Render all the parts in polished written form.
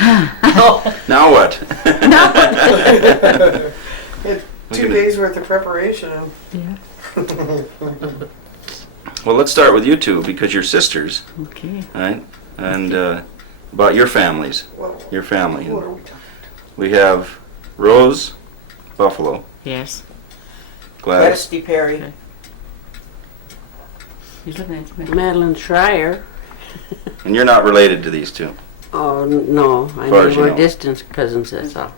Now what? It's 2 days worth of preparation. Yeah. Well, let's start with you two because you're sisters, Okay. right? And about your families, Well, your family. what are we talking? We have Rose Buffalo, Yes. Gladys, DePerry. He's looking at me. Madeline Schreyer. and you're not related to these two, Oh, no. I far mean, as you we're know. distant cousins, that's all.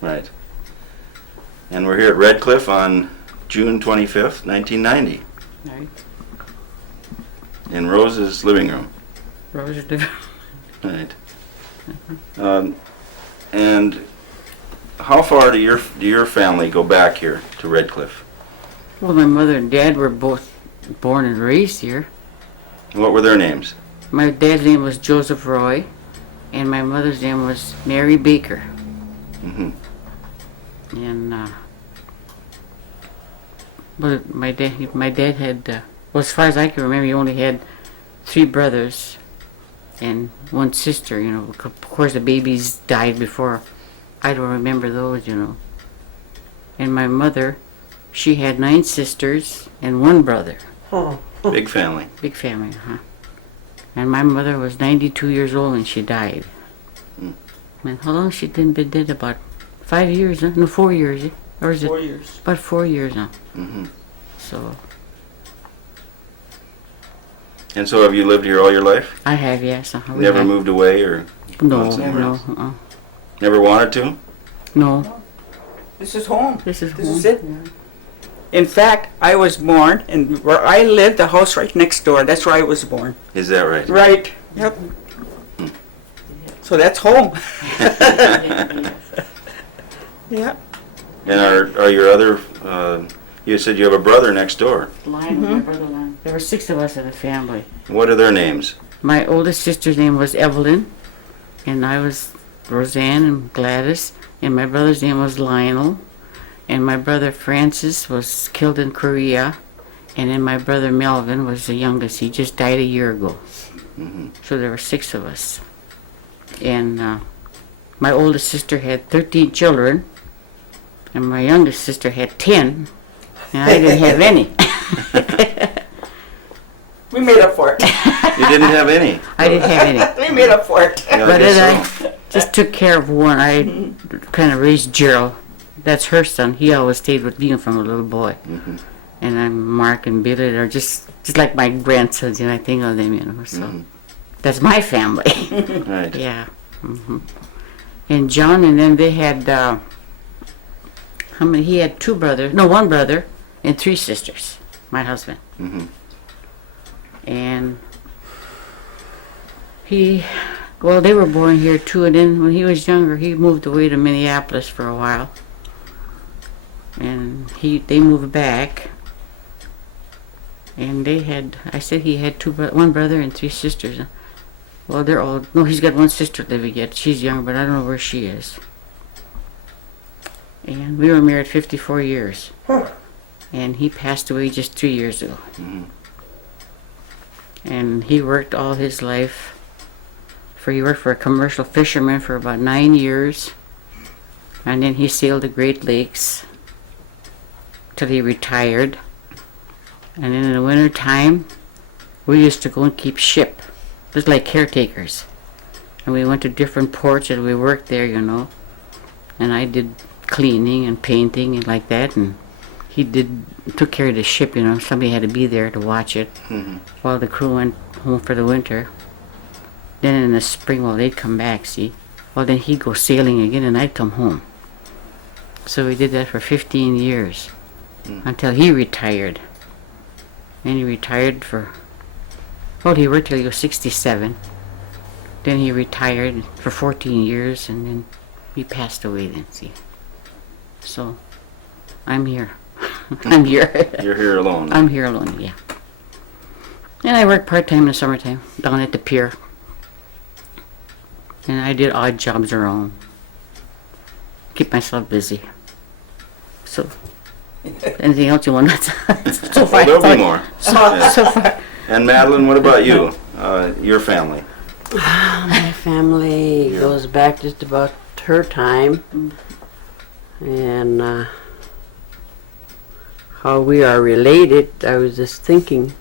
right? And we're here at Red Cliff on June 25th, 1990, Right. in Rose's living room. Roger DePerry. Right. And how far do your family go back here to Red Cliff? Well, my mother and dad were both born and raised here. And what were their names? My dad's name was Joseph Roy, and my mother's name was Mary Baker. Hmm. And but my dad had, well, as far as I can remember, he only had 3 brothers and 1 sister. You know, of course the babies died before. I don't remember those, you know. And my mother, she had 9 sisters and 1 brother. Big family. Big family, huh? And my mother was 92 years old when she died. Mm. And how long she been dead? About 5 years, huh? No, 4 years, eh? Or is it? 4 years. About 4 years now. Hmm. So And so have you lived here all your life? I have, yes. We Never have- moved away or No, gone somewhere no, else? never. Never wanted to? No. This is home. This is This home. is it. In fact, I was born, and where I lived, the house right next door, that's where I was born. Is that right? Right. Yep. So that's home. Yeah. And are your other, you said you have a brother next door. Lion, my brother Lion. There were 6 of us in the family. What are their names? My oldest sister's name was Evelyn, and I was Roseanne and Gladys, and my brother's name was Lionel, and my brother Francis was killed in Korea, and then my brother Melvin was the youngest. He just died a year ago. Hmm. So there were 6 of us. And my oldest sister had 13 children, and my youngest sister had 10, and I didn't have any. We made up for it. You didn't have any? I didn't have any. We made up for it. Yeah, I But guess then so. I just took care of one. I kind of raised Gerald. That's her son. He always stayed with me from a little boy. Mhm. And I'm Mark and Billy. They're just like my grandsons, and I think of them, you know. So Mhm. that's my family. Right. Yeah. And John and them, they had, how many? He had 2 brothers. No, 1 brother and 3 sisters. My husband. Hmm. And well, they were born here too, and then when he was younger, he moved away to Minneapolis for a while. And they moved back. And I said he had 1 brother and 3 sisters. Well, they're all, no, he's got 1 sister living yet. She's young, but I don't know where she is. And we were married 54 years. And he passed away just 3 years ago. Hmm. And he worked all his life. He worked for a commercial fisherman for about 9 years. And then he sailed the Great Lakes till he retired. And then in the winter time, we used to go and keep ship. Just like caretakers. And we went to different ports and we worked there, you know. And I did cleaning and painting and like that. And he took care of the ship, you know. Somebody had to be there to watch it Hmm. while the crew went home for the winter. Then in the spring, well, they'd come back, see. Well, then he'd go sailing again and I'd come home. So we did that for 15 years until he retired. And he retired he worked till he was 67. Then he retired for 14 years and then he passed away then, see. So I'm here. I'm here. You're here alone. I'm here alone, yeah. And I work part-time in the summertime down at the pier. And I did odd jobs around. Keep myself busy. So, anything else you want to so far? Well, there'll be more. So far. And Madeline, what about you? Your family? My family goes back just about her time. And how we are related, I was just thinking.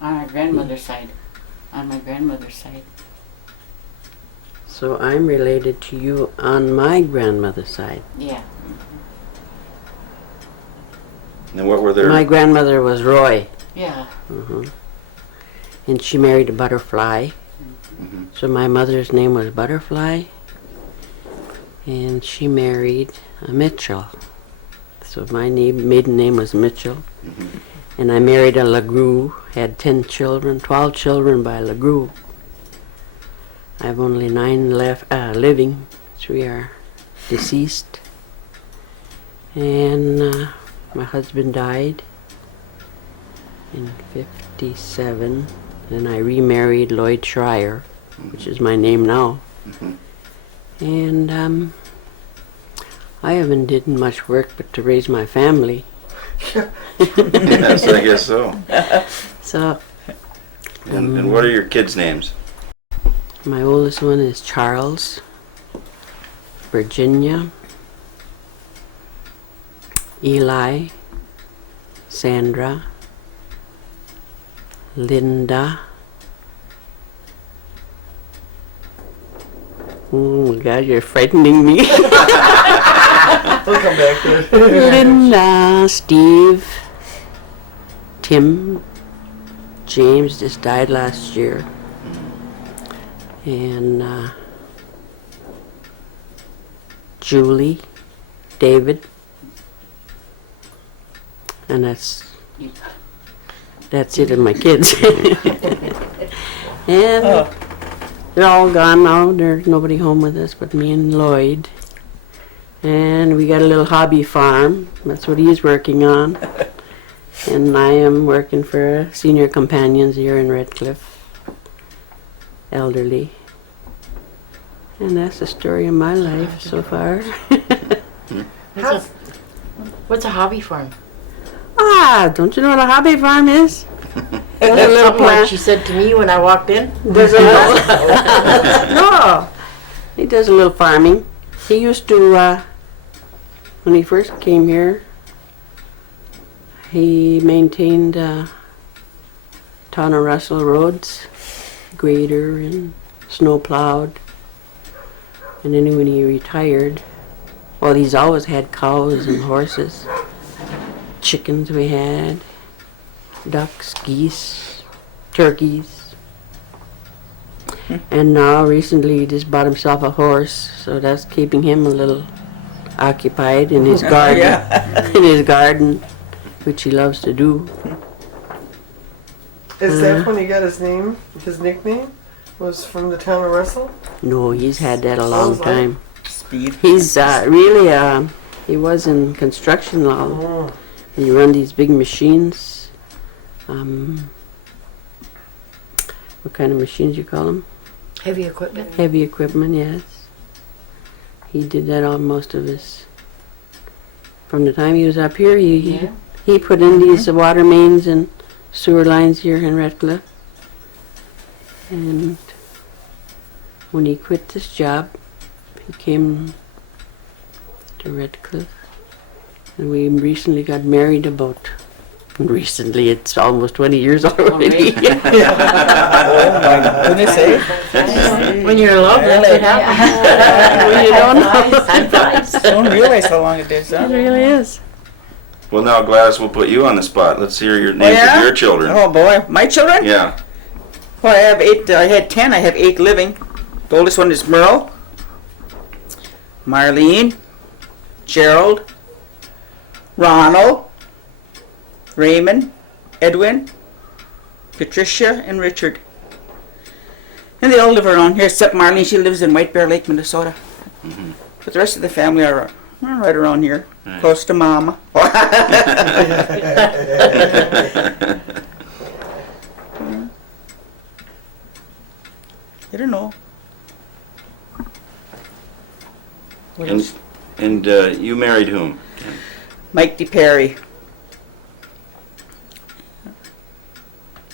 On our grandmother's side. On my grandmother's side. So I'm related to you on my grandmother's side. Yeah. And what were their... My grandmother was Roy. Yeah. And she married a butterfly. Mhm. So my mother's name was Butterfly. And she married a Mitchell. So my maiden name was Mitchell. And I married a LaGrue, had 10 children, 12 children by LaGrue. I have only 9 left living, 3 are deceased. And my husband died in 57, and I remarried Lloyd Schreyer, which is my name now. And I haven't did much work but to raise my family. Yes, I guess so. So And what are your kids' names? my oldest one is Charles, Virginia, Eli, Sandra, Linda. Oh my God, you're frightening me. We'll come back to it. Linda, Steve, Tim, James just died last year, and Julie, David, and that's it of my kids. And they're all gone now. There's nobody home with us but me and Lloyd. And we got a little hobby farm. That's what he's working on. And I am working for Senior Companions here in Redcliffe. Elderly. And that's the story of my life so far. What's a hobby farm? Don't you know what a hobby farm is? There's a That's little something like plant. she said to me when I walked in. There's a little. No, he does a little farming. He used to, when he first came here, he maintained town of Russell roads, grader and snow plowed. And then when he retired, well, he's always had cows and horses. Chickens we had, ducks, geese, turkeys. And now recently he just bought himself a horse, so that's keeping him a little occupied in his garden. In his garden, which he loves to do. Is that when he got his name, his nickname? Was from the town of Russell? No, he's had that a long Sounds like- time. Speed. He's really, he was in construction law. Oh. You run these big machines. What kind of machines you call them? Heavy equipment. Heavy equipment, yes. He did that all most of his. From the time he was up here, he put in these water mains and sewer lines here in Redcliffe. And when he quit this job, he came to Redcliffe. And we recently got married recently, it's almost 20 years already. Oh my goodness, eh? When you're in love, that's what happens. Well, you don't know. Time flies. Don't realize how long it is, It huh? really is. Well, now Gladys, we'll put you on the spot. Let's hear your names yeah? of your children. Oh boy, my children? Yeah. Well, I have 8, I had 10, I have 8 living. The oldest one is Merle, Marlene, Gerald, Ronald, Raymond, Edwin, Patricia, and Richard. And they all live around here, except Marlene, she lives in White Bear Lake, Minnesota. But the rest of the family are right around here, Right. close to Mama. I don't know. What else? And you married whom? Mike DePerry.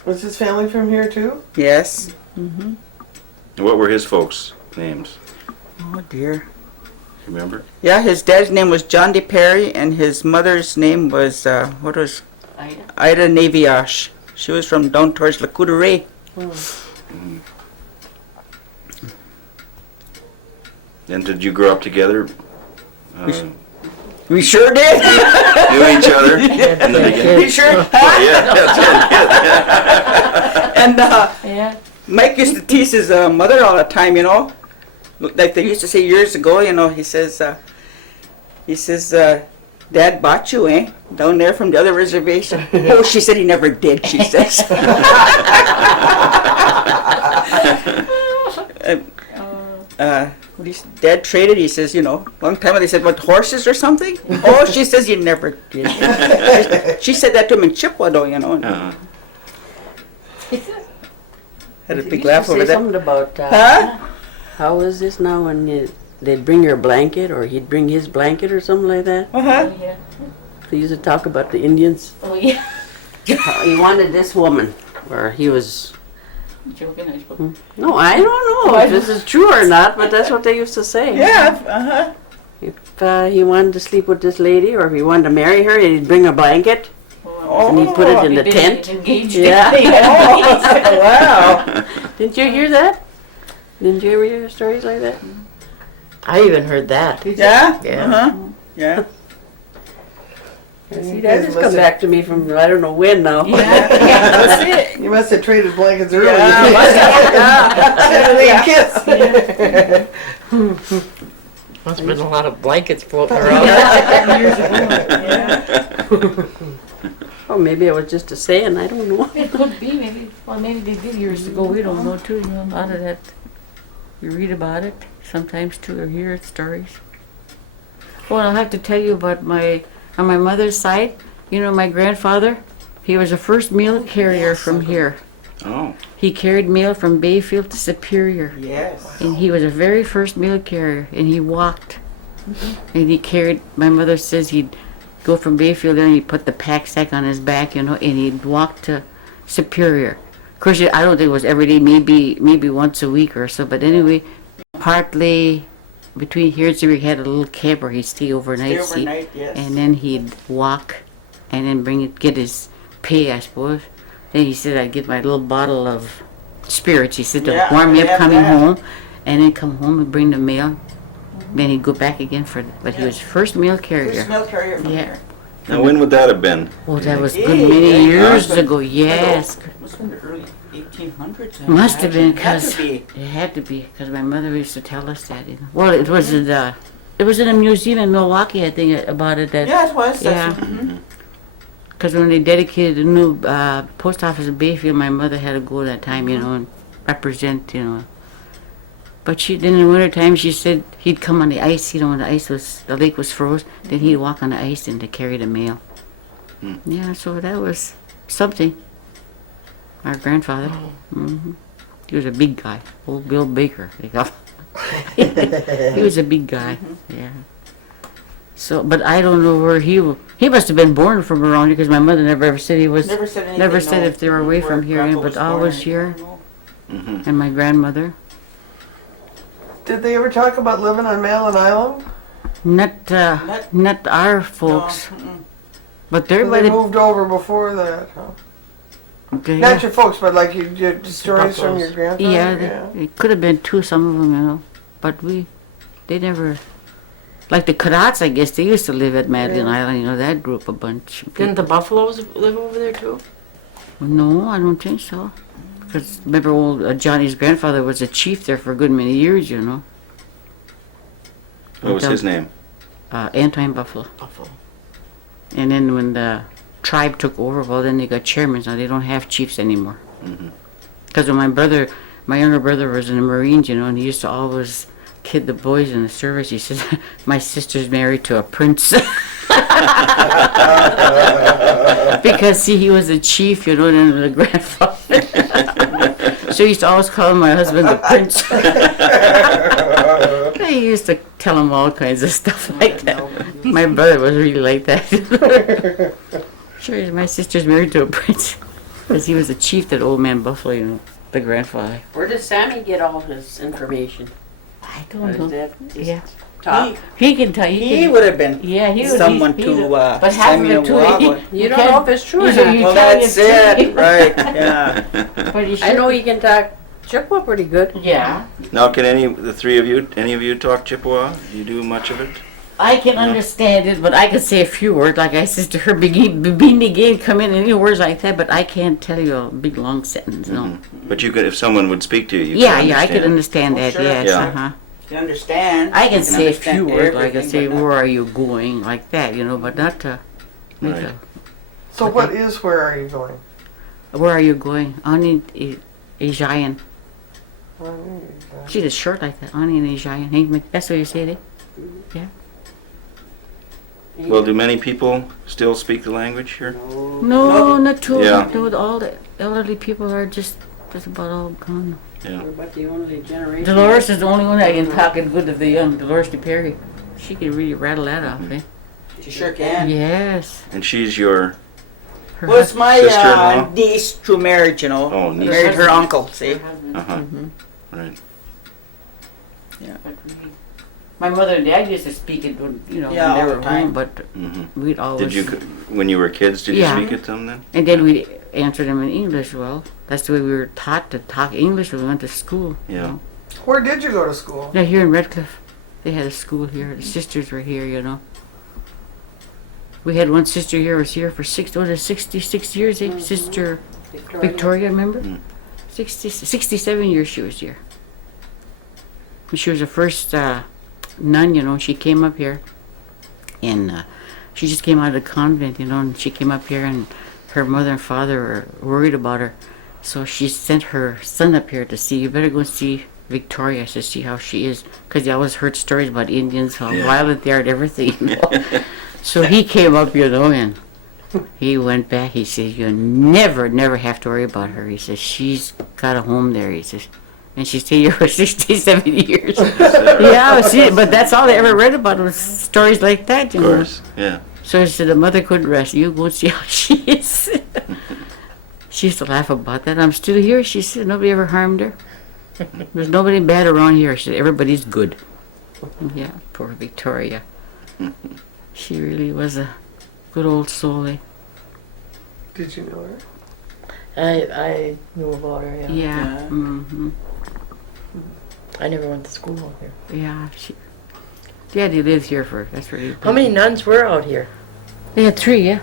Was his family from here too? Yes. And what were his folks' names? Oh dear. Remember? Yeah, his dad's name was John DePerry, and his mother's name was Ida Naviash. She was from down towards Lacoudere. And did you grow up together? We sure did. Knew each other in the beginning? We sure. Oh, yeah, that's And Yeah. Mike used to tease his mother all the time, you know. Like they used to say years ago, you know, he says, Dad bought you, eh? Down there from the other reservation. Oh, she said he never did, she says. Dad traded, he says, you know, long time ago they said, what, horses or something? Oh, she says he never did. She said that to him in Chippewa, though, you know. And had a big laugh over Say that. something about Huh? how is this now when they'd bring your blanket or he'd bring his blanket or something like that? Uh-huh. Yeah. They used to talk about the Indians. Oh, yeah. He wanted this woman, or he was. Joking, I suppose. No, I don't know if this is true or not, but that's what they used to say. Yeah, uh-huh. If he wanted to sleep with this lady, or if he wanted to marry her, he'd bring a blanket and he'd put it in the tent. Engaged. Yeah. Oh, wow. Didn't you hear that? Didn't you ever hear stories like that? I even heard that. Yeah? Yeah. Uh-huh. Yeah. See, that just come back to me from I don't know when now. That's it. You must have traded blankets early. Yeah, must have. Must have been a lot of blankets floating around. Oh, maybe it was just a saying. I don't know. It could be, maybe. Well, maybe they did years ago. We don't know too. You know, a lot of that. You read about it sometimes too, or hear stories. Well, I'll have to tell you about on my mother's side. You know, my grandfather. He was the first mail carrier from here. Oh, He carried mail from Bayfield to Superior, Yes. and he was the very first mail carrier. And he walked, and he carried. My mother says he'd go from Bayfield there and he'd put the pack sack on his back, you know, and he'd walk to Superior. Of course, I don't think it was every day, maybe once a week or so, but anyway, partly between here and Superior, he had a little camp where he'd stay overnight, Stay overnight, yes. and then he'd walk and then get his pay, I suppose. Then he said I'd get my little bottle of spirits, he said, to Yeah, warm me up yeah, coming yeah. home, and then come home and bring the mail. Then he'd go back again but he was first mail carrier. First mail carrier from Yeah. here. now when would that have been? Oh, that was Hey, good many yeah, years but- ago, yes. Must have been the early 1800s. I Must have been, imagine. Had because to be. it had to be, because my mother used to tell us that. You know. Well, it was in a museum in Milwaukee, I think, about it. That Yeah, it was. Yeah. Because when they dedicated the new post office in Bayfield, my mother had to go that time, you know, and represent, you know. But then in the wintertime, she said he'd come on the ice, you know, when the lake was froze, then he'd walk on the ice and to carry the mail. Yeah, so that was something. Our grandfather. He was a big guy, old Bill Baker. They call he was a big guy, yeah. So, but I don't know where he must have been born from around here, because my mother never ever said he was. Never said anything. Never said no, if they were away where from here, Grandpa but was always born, here. no. Mm-hmm. And my grandmother. Did they ever talk about living on Madeline Island? Not our folks, No, mm-mm. but They everybody. moved over before that. Huh? they- Not your folks, but like you did stories from your grandfather. Yeah, it could have been two, some of them, you know, but they never. Like the Karats, I guess they used to live at Madeline Island. You know that group, a bunch. Of Didn't the people. buffaloes live over there too? No, I don't think so. Because remember, old Johnny's grandfather was a chief there for a good many years, you know. What was his name? Antoine Buffalo. Buffalo. And then when the tribe took over, well, then they got chairmen. Now they don't have chiefs anymore. Because when my younger brother was in the Marines, you know, and he used to always kid the boys in the service. He says, "My sister's married to a prince." Because see, he was a chief, you know, and the grandfather. So he used to always call my husband the prince. He used to tell him all kinds of stuff like that. My brother was really like that. Sure, my sister's married to a prince. Because he was a chief, that old man Buffalo, you know. the grandfather. Where does Sammy get all his information? I Or don't is know. that just Yeah. talk? He can tell. He would have been Yeah, he was someone he- to but half send of me a it too. wobble. You don't know if it's true or he's a not. Well, Italian that's too. it, right? Yeah. But he I should- know he can talk Chippewa pretty good. Yeah, Now, can any of you talk Chippewa? Do you do much of it? I can understand it, but I can say a few words. Like I said to her, begin again, come in, any words like that. But I can't tell you a big long sentence. No. Mhm. But you could, if someone would speak to you, you Yeah, could yeah, I could understand Oh, that. sure. Yes, Yeah. uh-huh. You understand? I can You say a understand few words, like I everything, say, but not- where are you going, like that, you know, but not to make Right. So what is where are you going? where are you going? Ani a giant. Well, I knew that. She's short like that. Ani and a giant. Hey, that's what you say, eh? Well, do many people still speak the language here? No, not too. Yeah. No, all the elderly people are just about all gone. Yeah. We're about the only generation. Dolores is the only one that can talk as good of the young. Dolores DePerry. She can really rattle that off, eh? You sure can. Yes. And she's your, Her Well, it's my Sister-in-law? niece through marriage, you know. Oh, niece. Married her uncle, see? uh-huh, right. My mother and dad used to speak it when, you know, Yeah, when they all were the time. home, but hmm we'd always. Did you, when you were kids, did Yeah. you speak it to them then? And then we answered them in English. Well, that's the way we were taught to talk English when we went to school. you Yeah. know. Where did you go to school? Yeah, here in Redcliffe. They had a school here. The sisters were here, you know. We had one sister here, was here for 66 years, eh? Sister Victoria, remember? Mm. 67 years she was here. And she was the first nun, you know. She came up here. And she just came out of the convent, you know. And she came up here and her mother and father were worried about her. So she sent her son up here to see. You better go and see Victoria to see how she is. Because you always heard stories about Indians, how violent they are and everything, you know. So he came up, you know, and he went back. He says, you never have to worry about her. He says, she's got a home there, he says. And she stayed here for 67 years. Yeah, see, but that's all I ever read about was stories like that, you Of know. course, yeah. So he said, the mother couldn't rest. You go and see how she is. She used to laugh about that. I'm still here, she said. Nobody ever harmed her. There's nobody bad around here. She said, everybody's good. Yeah, poor Victoria. She really was a good old soul, eh? Did you know her? I knew about her, yeah. Yeah. Yeah. Mm-hmm. I never went to school out here. Yeah. Daddy lived here for, that's where he How many nuns were out here? They had 3, yeah.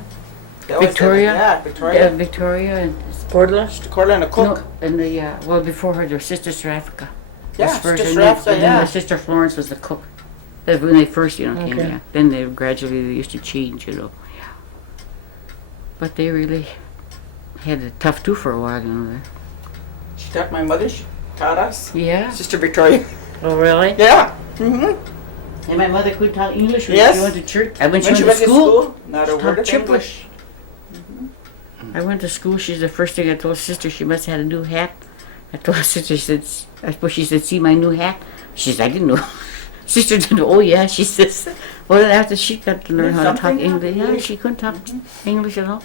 That was Victoria? Yeah, Victoria. Victoria and Cordula? Corla and a cook. no, and the well before her there was Sister Seraphica. Yeah, Was first, Sister and then- Seraphica, and then yeah. my Sister Florence was the cook. That's when they first, you know, came. Okay. Yeah. Then they gradually they used to change, you know. Yeah. But they really had it tough too for a while, you know. She taught my mother, she taught us. Yeah. Sister Victoria. Oh, really? Yeah. Mm-hmm. And my mother could talk English when Yes. she went to church. When When she went to school, not she a word talked of Chippewa. English. I went to school. She's the first thing I told sister. She must have had a new hat. I told sister. She said, I suppose she said, see my new hat. She said, I didn't know. Sister didn't know. Oh yeah, she says. Well, then after she got to learn how to talk Something English, yeah, happened. she couldn't talk English at all.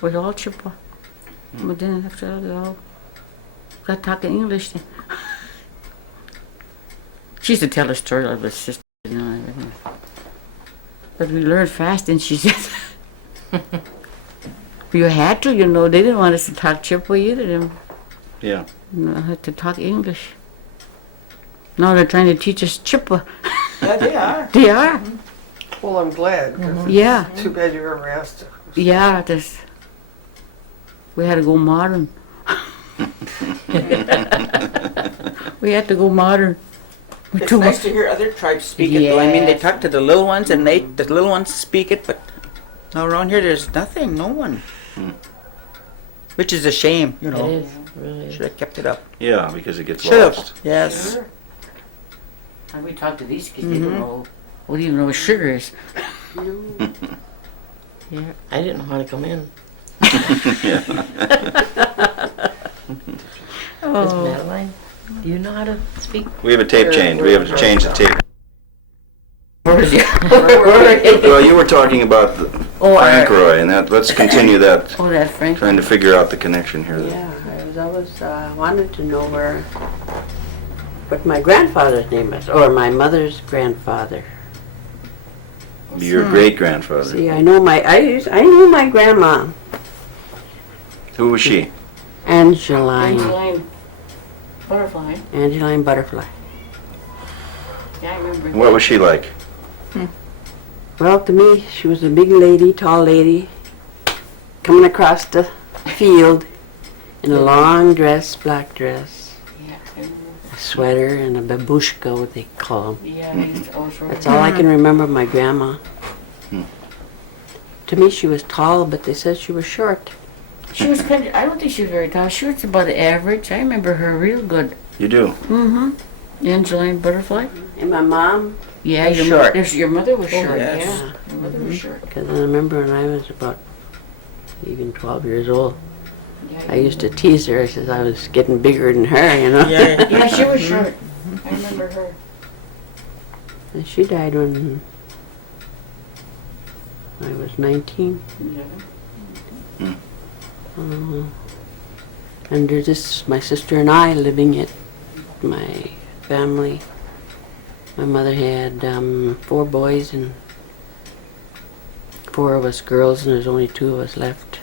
We're all Chippewa. But then after that, we all got talking English. Then. She used to tell a story of her sister, you know, and everything. But we learned fast, and she said. You had to, you know. They didn't want us to talk Chippewa either. They Yeah. had to talk English. Now they're trying to teach us Chippewa. Yeah, they are. They are. Well, I'm glad. 'Cause Yeah. it's too bad you ever asked her. Yeah. We had to go modern. We had to go modern. We're It's too nice much. to hear other tribes speak it, though. I mean, they Yes. talk to the little ones, and the little ones speak it, but now around here, there's nothing, no one. Which is a shame, you It know. is, really is. Should have kept it up. Yeah, because it gets Should have. lost. Yes. And we talk to these kids. They don't know. What do you know what sugar is? Yeah. I didn't know how to come in. Miss Oh. Madeline, do you know how to speak? We have a tape change. We have to change the tape. Where's you? Well, you were talking about the Oh, Frank Roy, and that. Let's continue that. Oh, that Frank. Trying to figure out the connection here. Yeah, I was always was wanted to know what my grandfather's name was, or my mother's grandfather. Your great grandfather. See, I knew my grandma, Who was she? Angeline Butterfly. Butterfly. Yeah, I remember. What was she like? Well, to me, she was a big lady, tall lady, coming across the field in a long dress, black dress, Yeah, I remember. a sweater, and a babushka, what they call them. Yeah, I used to always remember. That's all I can remember of my grandma. Hmm. To me, she was tall, but they said she was short. She was kind of, I don't think she was very tall. She was about the average. I remember her real good. You do? Mm-hmm. Angeline Butterfly. And my mom, Yeah, Was your, short. Your mother was short. yes. Yeah, your mother was short. because I remember when I was about even 12 years old, Yeah, I used to tease her. I said I was getting bigger than her, you know. Yeah. Yeah, she was short. I remember her. And she died when I was 19. Yeah. And there's just my sister and I living at my family. My mother had 4 boys and 4 of us girls, and there's only 2 of us left.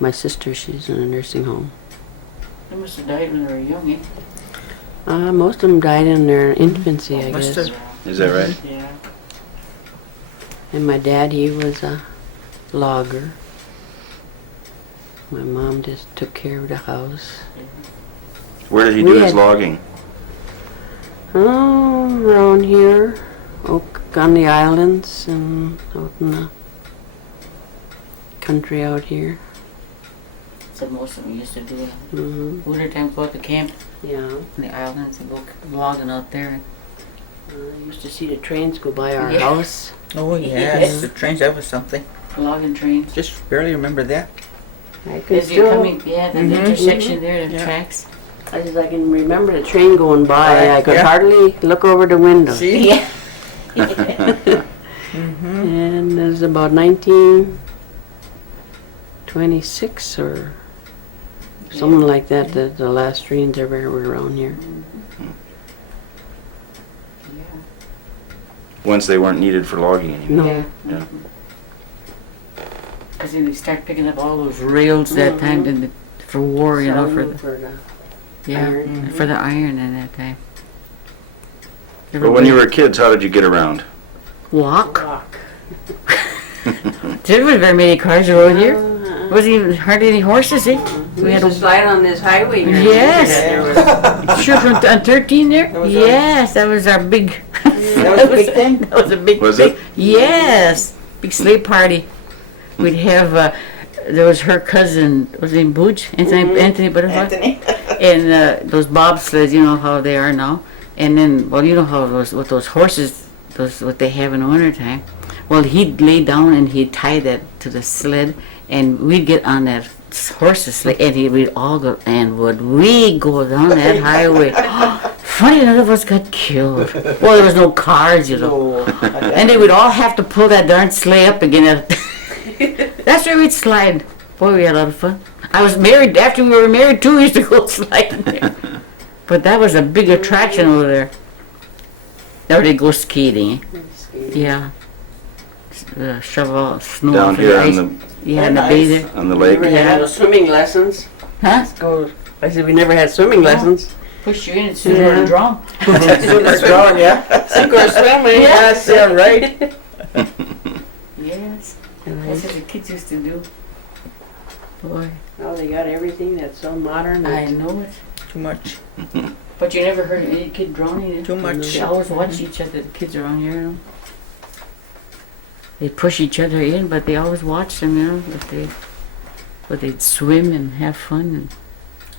My sister, she's in a nursing home. They must have died when they were young, eh? Most of them died in their infancy, I Must guess. have. Is that right? Yeah. And my dad, he was a logger. My mom just took care of the house. Where did he We do his had- logging? Oh, around here, on the islands and out in the country out here. So most of them used to do it. Hmm. Winter time, go out to camp Yeah. in the islands and go logging out there. I used to see the trains go by our Yeah. house. Oh, yes. Yes. The trains, that was something. Logging trains. Just barely remember that. I can As you're still, coming, yeah, the Mhm. intersection there, the Yeah. tracks. I can remember the train going by. Right, I could yeah. hardly look over the window. See? Yeah. And it was about 1926 or something like that, the last trains ever were around here. Yeah. Once they weren't needed for logging anymore. No. Yeah. Yeah. Because then they start picking up all those rails that time for war, you know, For the yeah, iron. for the iron in that time. But when you were kids, how did you get around? walk, walk. there weren't very many cars around here. Wasn't even hardly any horses, eh? We had to slide on this highway here. Yes. Yeah. Sure, from on 13 there? That was Yes, that was our big. That was a big thing? That was a big. Was big, it? Yes, big sleigh party. We'd have. There was her cousin. Was his name Booch? Anthony Butterfly. Anthony. And those bobsleds, you know how they are now. And then, well, you know how with those horses, what they have in the wintertime. Well, he'd lay down and he'd tie that to the sled, and we'd get on that horse's sled, and we'd all go, and would we go down that highway? Funny, none of us got killed. Well, there was no cars, you know. Oh, And they would all have to pull that darn sleigh up again. That's where we'd slide. Boy, we had a lot of fun. I was married, after we were married too, we used to go sliding there. But that was a big attraction over there. Or they go skating. Yeah. Shovel snow Down off the here ice. on Yeah, in the Nice. bay there. the lake? Never had no swimming lessons. Huh? Go. I said we never had swimming lessons. Push you in and soon you're drown. Swimmer's drawing, yeah? Sink or swimming. Yes, yeah, right. Yes. That's what the kids used to do. Boy, Oh, they got everything that's so modern. I know it. Too much. But you never heard any kid drowning. Too much. They always watch each other, the kids around here, you know. They push each other in, but they always watch them, you know. But they'd swim and have fun. And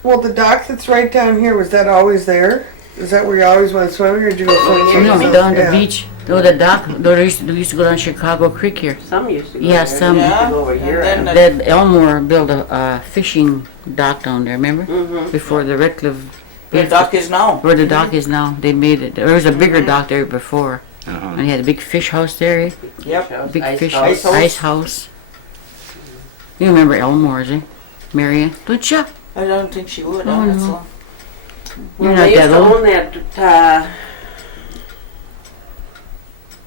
Well, the dock that's right down here, was that always there? Is that where you always went swimming, or did you go swimming? no, down the Yeah. beach. No, the dock. No, they used to go down Chicago Creek here. Some used to go Yeah, there. some. They used to Yeah, go over here. and then That Elmore built a fishing dock down there, remember? Mm-hmm. Before the Redcliffe. the dock is now. Where the dock is now. They made it. There was a bigger dock there before. Uh-huh. And he had a big fish house there, eh? Yep. Big fish house. house. Ice house. You remember Elmore's, eh? Marion, don't ya? I don't think she would. Oh, That's no. all. You're Well, not they used that to old. own that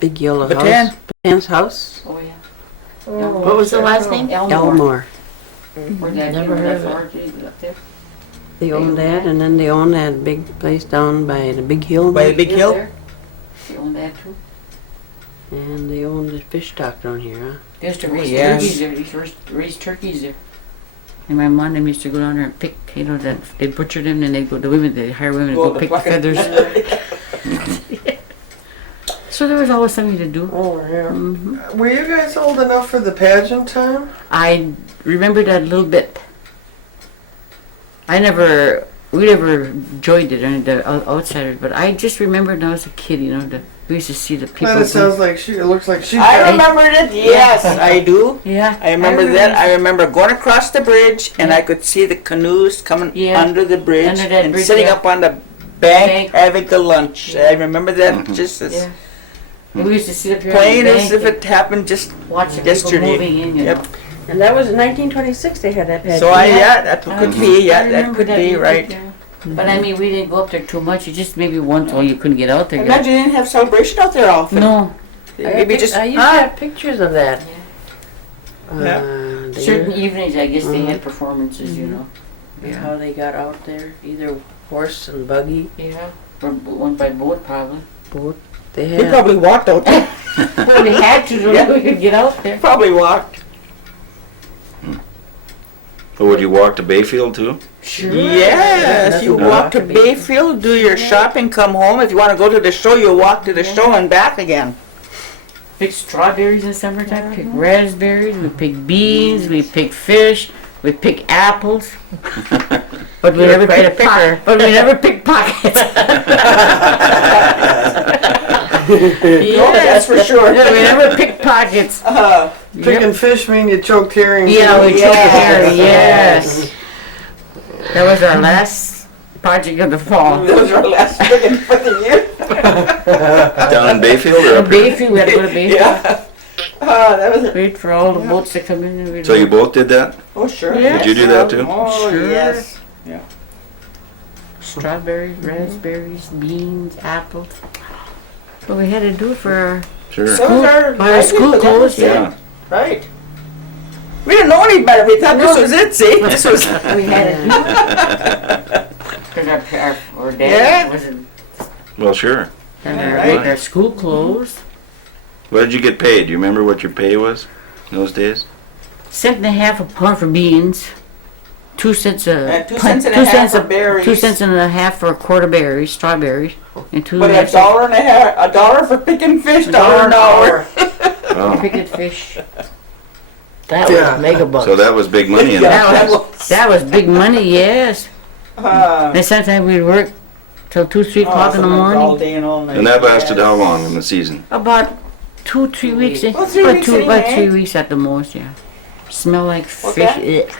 big yellow Bataan. house. Batan's house. Oh, yeah. What was the last name? Elmore. Where that, Never heard of it. farm up there. They owned that, and then they owned that big place down by the big hill. By the there. big hill? There. They own that too. And they owned the fish stock down here, huh? They used to raise Yes. turkeys there. They used to raise turkeys there. And my mom and them used to go down there and pick, you know, that they butcher them and they go, the women, they hire women to Go go to pick the plucking. feathers. So there was always something to do. Oh, yeah. Hmm. Were you guys old enough for the pageant time? I remember that a little bit. We never enjoyed it, and the outsiders, but I just remembered when I was a kid, you know, we used to see the people. Glad it sounds like it looks like she. I remember it. Yes, I do. Yeah. I remember that. I remember going across the bridge, and Yeah. I could see the canoes coming Yeah. under the bridge Under that and bridge, sitting yeah. up on the bank Bank. having the lunch. Yeah. I remember that just as Yeah. And we used to sit up here plain on the as bank if it happened. Just and watch the people yesterday. moving in, you Yep. know. And that was in 1926 they had that pageant. So that could be. I Yeah, that remember could be little right. bit, yeah. But I mean, we didn't go up there too much. You just maybe once while you couldn't get out there. Imagine you didn't have celebration out there often. No. Maybe just I used to have pictures of that. Yeah. There. Certain evenings, I guess they had performances, you know. That's how they got out there, either horse and buggy. Yeah. Or went by boat, probably. Boat. They we had. probably walked out there. We had to, so Yeah. we could get out there. Probably walked. But would you walk to Bayfield too? Sure. Yes, that's you a walk to walk. Bayfield, do your shopping, come home. If you want to go to the show, you walk to the show and back again. Pick strawberries in summertime, pick raspberries, we pick beans, we pick fish, we pick apples. But we You're never quite pick a picker. But we never pick pockets. That's for sure. Yeah, we never pick pockets. Picking fish mean you choked herring. Yeah, we too. took it there, yes. That was our last project of the fall. Those are our last friggin' for the year. Down in Bayfield or up here? Bayfield, we had to go to Bayfield. Yeah. That was it. Wait for all the boats to come in and we'd So you both did that? Oh, sure. Yeah. Did you do that too? Oh, Sure. yes. strawberries, raspberries, beans, apples. But we had to do it for our Sure. So was our by our school livelihood, that was clothes, it. Yeah. Right. We didn't know any better. We thought this was it, see? This was. we had to do it. Because our dad Yeah. wasn't Well, sure. and Right. our school clothes. What did you get paid? Do you remember what your pay was in those days? $1.50 a pound for beans. 2 cents a And 2 cents and a half for berries. 2 cents and a half for a quart of berries, strawberries, and But a dollar and a half, a dollar for picking fish, dollar an hour. Oh. pickled fish. That Yeah. was mega bucks. So that was big money in Yeah. that. That was big money, yes. And sometimes we'd work till 2, 3 o'clock in the All morning. day and all night. And that lasted Yes. how long in the season? About 2, 3 weeks. Well, 3 about weeks about anyway. 3 weeks at the most, yeah. Smell like What's fish. that? Ugh.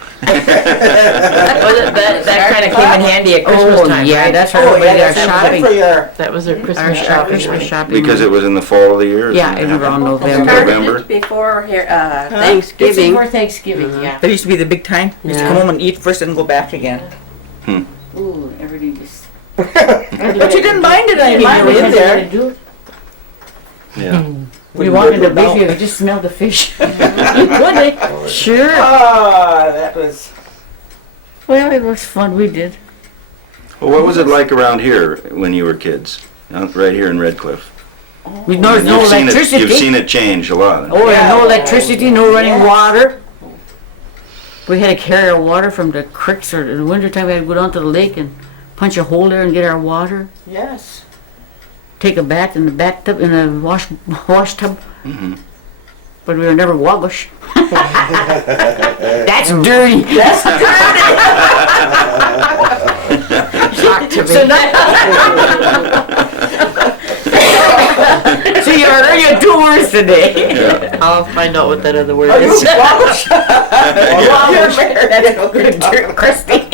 that kind of came in handy at Christmas Oh, time, yeah, right? that's Oh, how everybody yeah, our that's shopping. good for your. That was their Our Christmas our shopping. Christmas shopping. Because it was in the fall of the year? or Yeah, something? it was around November. November? Just before here, It's Thanksgiving. before Thanksgiving, yeah. That used to be the big time. Used to Yeah. come home and eat first and go back again. Ooh, everything just. But you didn't mind it, I mean, Mine you were in because we had there. to do it. Yeah. We walked into Bayfield, we just smelled the fish. Would they? Sure. Ah, that was. Well, it was fun, we did. Well, what was it like around here when you were kids? Right here in Red Cliff? We know there's no You've seen it- electricity. You've seen it change a lot. Oh, Yeah. no electricity, no running Yes. water. We had to carry our water from the creeks, or in the wintertime we had to go down to the lake and punch a hole there and get our water. Yes. Take a bath in the bathtub, in a wash tub. Mhm. But we were never wabash. That's dirty. That's Talk to me. So, so you're 2 words today. I'll find out what that other word Are you is. Wabash? Wabash. That's good, Christy.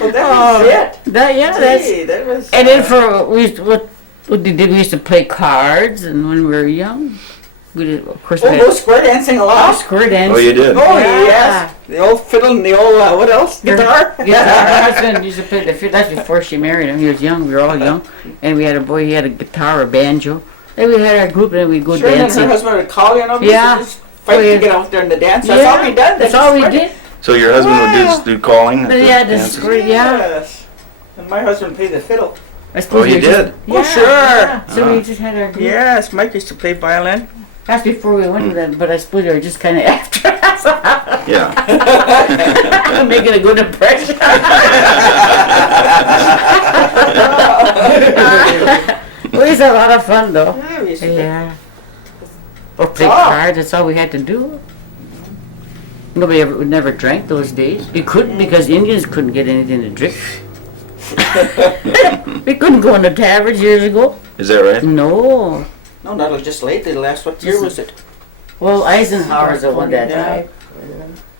Well, that was it. That's. Gee, that was. And then for we used, what we did, we used to play cards, and when we were young, We did, of course, Oh, we go had square dancing a lot? square dancing. Oh, you did? Oh, Yeah. yes. The old fiddle and the old, what else? Guitar? My husband used to play the fiddle. That's before she married him. He was young. We were all young, and we had a boy. He had a guitar, a banjo. And we had our group, and we'd go Sure, and dancing. her husband would call you and Yeah. just fight to get out there in the dance. That's all we did. That's all we did. So your husband would just do calling? at But the yeah, the dances? square, yeah. Yes. And my husband played the fiddle. I suppose Oh, you we just- did? Oh, sure. So Ah. we just had our group. Yes, Mike used to play violin. That's before we went to that, but I suppose they were just kind of after us. Yeah. Making a good impression. We had a lot of fun though. Yeah, we used to play. Yeah. Or play Oh. cards, that's all we had to do. Nobody ever, never drank those days. You couldn't because Indians couldn't get anything to drink. We couldn't go in the taverns years ago. Is that right? No. No, that was just lately. The last, what year was it? Well, Eisenhower's the one that Yeah. died.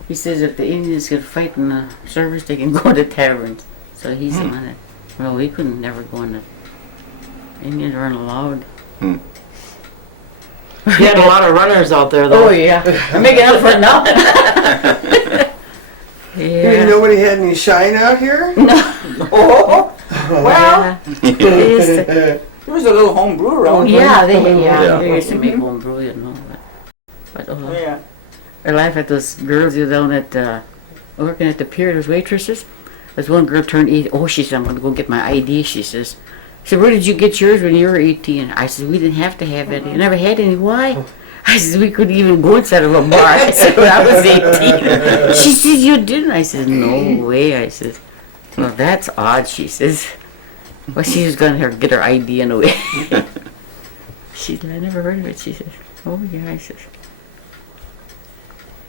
He says if the Indians could fight in the service, they can go to taverns. So he's the one that, well, we couldn't never go in the, Indians weren't allowed. You had a lot of runners out there, though. Oh, yeah. I'm making up for it now. You mean Yeah. nobody had any shine out here? Oh, well, Yeah. there was a little home brew around. Yeah, Yeah. they used to make home brew, you know. But Oh, yeah. I laugh at those girls who down at working at the pier, those waitresses. There's one girl turned 8. Oh, she said, I'm going to go get my ID, she says. I said, where did you get yours when you were 18? I said, we didn't have to have any. I never had any. Why? I said, we couldn't even go inside of a bar. I said, when I was 18. She said, you didn't? I said, no way. I said, well, that's odd, she says. Well, she was going to get her ID anyway. She said, I never heard of it. She says, oh, yeah, I says.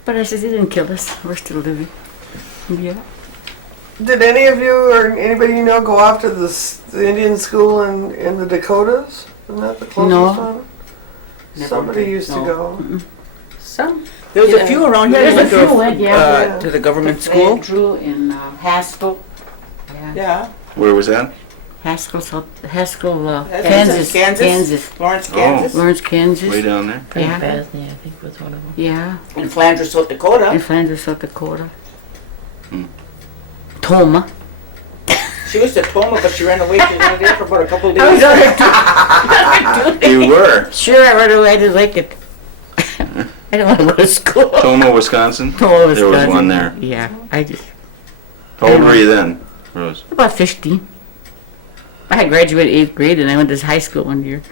But I said, they didn't kill us. We're still living. Yeah. Did any of you or anybody you know go off to the Indian school in the Dakotas? Isn't that the closest No. one? Somebody used to No. go. Some. There was a few around here. There's that a went few went, yeah. to the government school. Drew in Haskell. Yeah. Yeah. Where was that? Haskell, That's Kansas. Kansas. Kansas. Lawrence, Oh. Kansas. Lawrence, Kansas. Way down there? Yeah. Bethany, I think, was one of them. Yeah. In Flanders, South In Dakota. Flanders, South Dakota. Hmm. Toma. She was at Toma, but she ran away. She was only there for about a couple of I was days. on her You were. Sure, I run away. I didn't like it. I didn't want to go to school. Toma, Wisconsin? Toma, There was Wisconsin. one there. Yeah. I just, How old were you then, Rose? about 15. I had graduated 8th grade and I went to high school one year.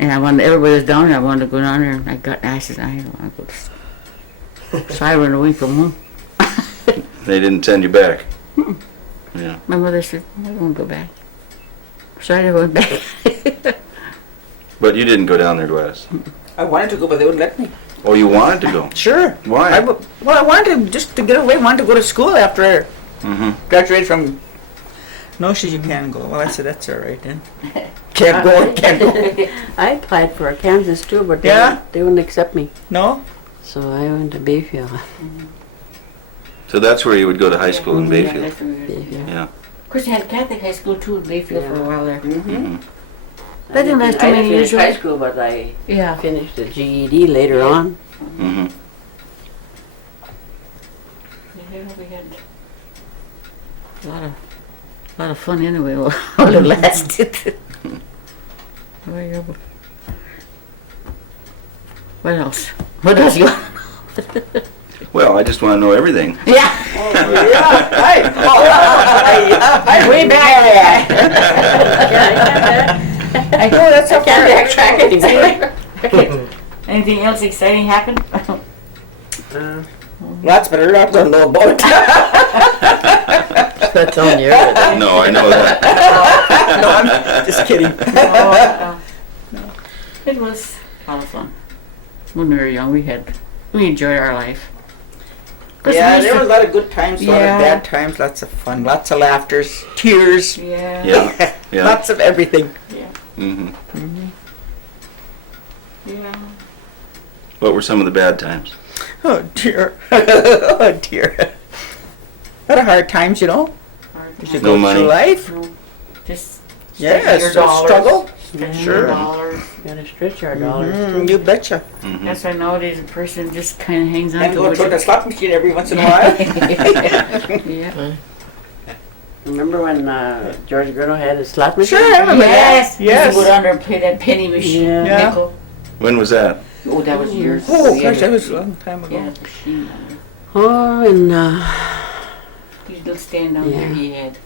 And I wanted, everybody was down there. I wanted to go down there and I said, I don't want to go to school. So I ran away from home. They didn't send you back? Yeah. My mother said, I won't go back. So I never went back. But you didn't go down there, Gladys. I wanted to go, but they wouldn't let me. Oh, you wanted to go? Sure. Why? Well, I wanted to, just to get away. I wanted to go to school after I Mm-hmm. graduated from. No, she said you can't go. Well, I said that's all right then. Can't go. Can't go. I applied for Kansas too, but Yeah? they wouldn't accept me. No. So I went to Bayfield. So that's where you would go to high school in Bayfield? Yeah, that's where we were. Bayfield. Yeah. Of course, they had Catholic high school too in Bayfield for a while there. Mm-hmm. I didn't last too I many didn't years. finish high though. school, but I Yeah. finished the GED later on. Mm-hmm. Yeah, we had a lot of fun anyway while it lasted. Oh, yeah. What else? What else you want? Well, I just want to know everything. Yeah. Yeah. Hi. Oh, way back. I know that's I can't backtrack anymore. Anything else exciting happened? Lots, but a lot to know about. That's on your. No, I know that. No, I'm just kidding. It was a lot of fun. When we were young, we enjoyed our life. 'Cause we Yeah, used there to- were a lot of good times, a lot Yeah. of bad times, lots of fun, lots of laughters, tears, Yeah. Yeah. Yeah. lots of everything. Mm-hmm. Yeah. What were some of the bad times? Oh dear. Oh dear. A lot of hard times, you know. Hard As you times. No go money. through life. No, just Yeah, your so dollars. stretch Sure. dollars. Gotta stretch our dollars. You betcha. Mhm. That's why nowadays a person just kind of hangs on And to go what to the slot machine every once in a while. Yeah. Remember when George Grino had his slot machine? Sure, I remember Yes. that. Yes. Used to go down there and play that penny machine. Yeah. Yeah. Nickel. When was that? Oh, that was years. Oh, Yeah, gosh, that was a long time ago. Yeah, the machine. Oh, and His little stand down Yeah. there he had.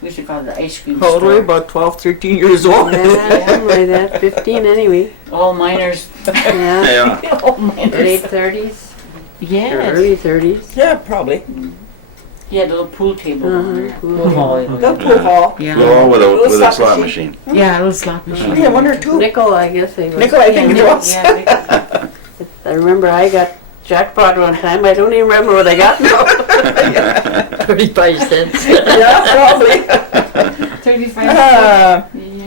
We used to call it the ice cream How old were you? store. About 12, 13 years old. yeah, something like that. 15 anyway. All miners. Yeah. Yeah. All miners. Late 30s or Yes. early 30s. Yeah, probably. He had a little pool table down there. Uh-huh. Pool hall. The pool hall. Yeah. Well, with Little a slot slot machine. machine. Yeah, a little slot machine. Yeah, one or two. Nickel, I guess they were. Nickel, I think it Yeah, was. yeah, I remember I got jackpot one time. I don't even remember what I got now. 35 cents. Yeah, probably. 35 Uh, Yeah.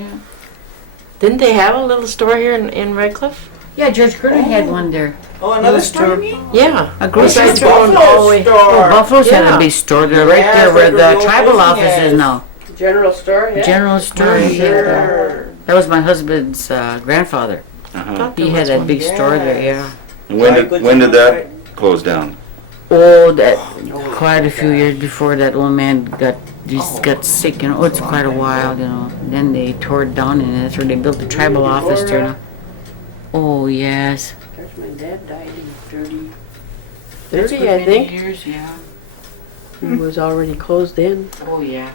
Didn't they have a little store here in Red Cliff? Yeah, George Gruden had one there. oh, another store, you mean? Yeah. A grocery Besides store. Buffalo store. Buffalo's had Yeah. a big store there, right Yeah, there where where the the tribal old office building is is. now. General store, yeah. General store. he had, Sure. that was my husband's grandfather. Uh-huh. He had a big store there, yeah. When did that close down? Oh, that quite a few years before that old man got sick, you know. Oh, it's quite a while, you know. Then they tore it down, and that's where they built the tribal office there. Now. Oh yes. Gosh, my dad died in 30, That's 30 been I many think. Years, yeah. He was already closed in. Oh yeah.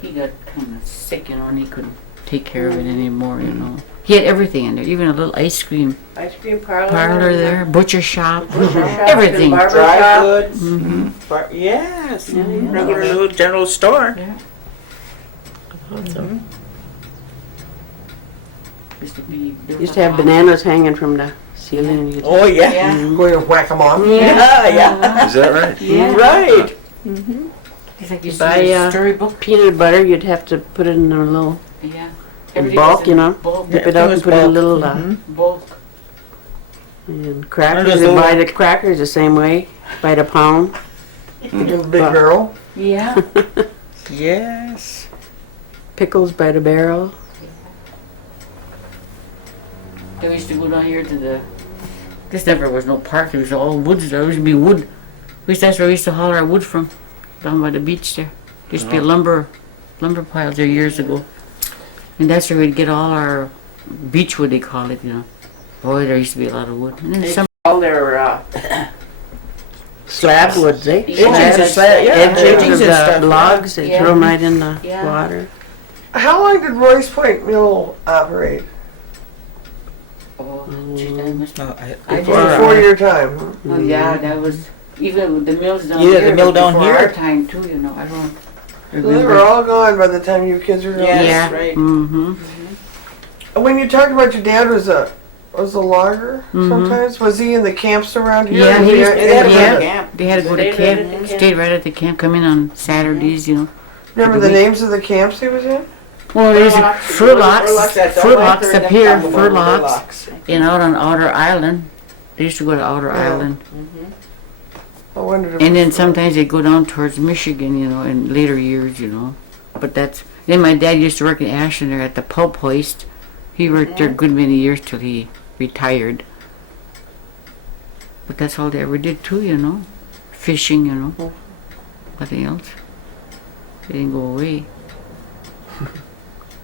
He got kind of sick, you know, and he couldn't take care of it anymore, you know. He had everything in there, even a little ice cream Ice cream parlor. parlor there, butcher shop, Butcher shop, everything. and barber Dry shop. goods. Mm-hmm. Yes. Yeah, yeah. Regular little general store. Yeah. Awesome. Used to have bananas hanging from the ceiling. You could- Oh, yeah. Yeah. Go to whack them off. Yeah, yeah. Is that right? Yeah. Right. It's like you see Buy, a storybook. Peanut butter, you'd have to put it in a little Yeah. in Everything bulk, was you in know. Bulk. Dip Yeah, it out it was and put in a bulk. little Bulk. and crackers. There's You a- buy the crackers the same way, by the pound. You big girl. Yeah. Yes. Pickles by the barrel. Then we used to go down here to the. This never was no park. It was all woods. There used to be wood. That's where we used to haul our wood from, down by the beach there. There used to be a lumber piles there years ago, and that's where we'd get all our beech wood. They call it, you know. Boy, there used to be a lot of wood. And then some. All their slab woods, eh? Yeah. Edgings and slab, yeah. Edgings Edgings of and the stuff. logs, they Yeah. throw them right in the Yeah. water. How long did Royce Point Mill operate? Oh, geez, that must. No, I For a did. 4-year time. Huh? Oh yeah, that was even with the mills down Yeah, the here. mill was down before here. our time too, you know. I don't. So they were all gone by the time you kids were gone. Yes, Yeah. right. Mm-hmm. And when you talked about your dad was a logger Mhm. sometimes, was he in the camps around here? Yeah, Was he used to- independent? yeah. They had to go to Stayed right camp. at the camp. Stayed right at the camp. Come in on Saturdays, you know. Remember the names of the camps he was in? Well, there's a Furlocks, that's all I Furlocks heard up them here, talk about, Furlocks, and out on Outer Island. They used to go to Outer Yeah. Island, I wondered if and it then was- sometimes they go down towards Michigan, you know, in later years, you know. But that's then my dad used to work in Ashland there at the pulp hoist. He worked there a good many years till he retired. But that's all they ever did too, you know. Fishing, you know. Nothing else. They didn't go away.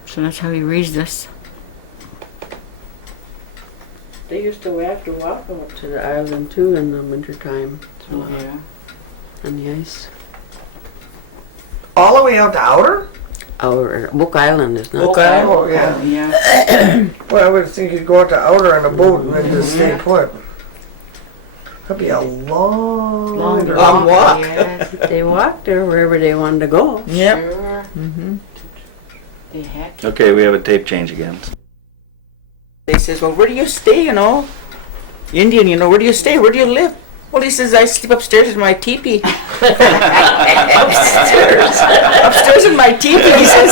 So that's how he raised us. They used to have to walk out to the island too in the wintertime. So, Yeah. on the ice. all the way out to Outer? Our Oak Island is not. Okay. Oh, yeah. Yeah. Well, I would think you'd go out to Outer on a boat and then just stay put. That'd be a long, Long walk. Yes, They walked there wherever they wanted to go. Yep. sure. Mm-hmm. They had to. Okay, we have a tape change again. They says, well, where do you stay, you know? Indian, you know, where do you stay? Where do you live? Well, he says, I sleep upstairs in my teepee. Upstairs. Upstairs in my teepee, he says.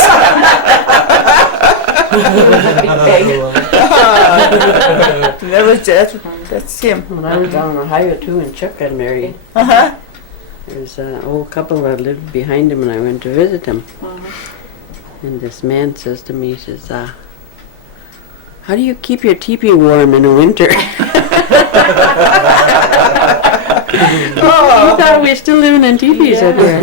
That's him. When I was down in Ohio too, and Chuck got married. Uh-huh. There's an old couple that lived behind him, and I went to visit them. And this man says to me, he says, how do you keep your teepee warm in the winter? He thought we were still living in teepees out there.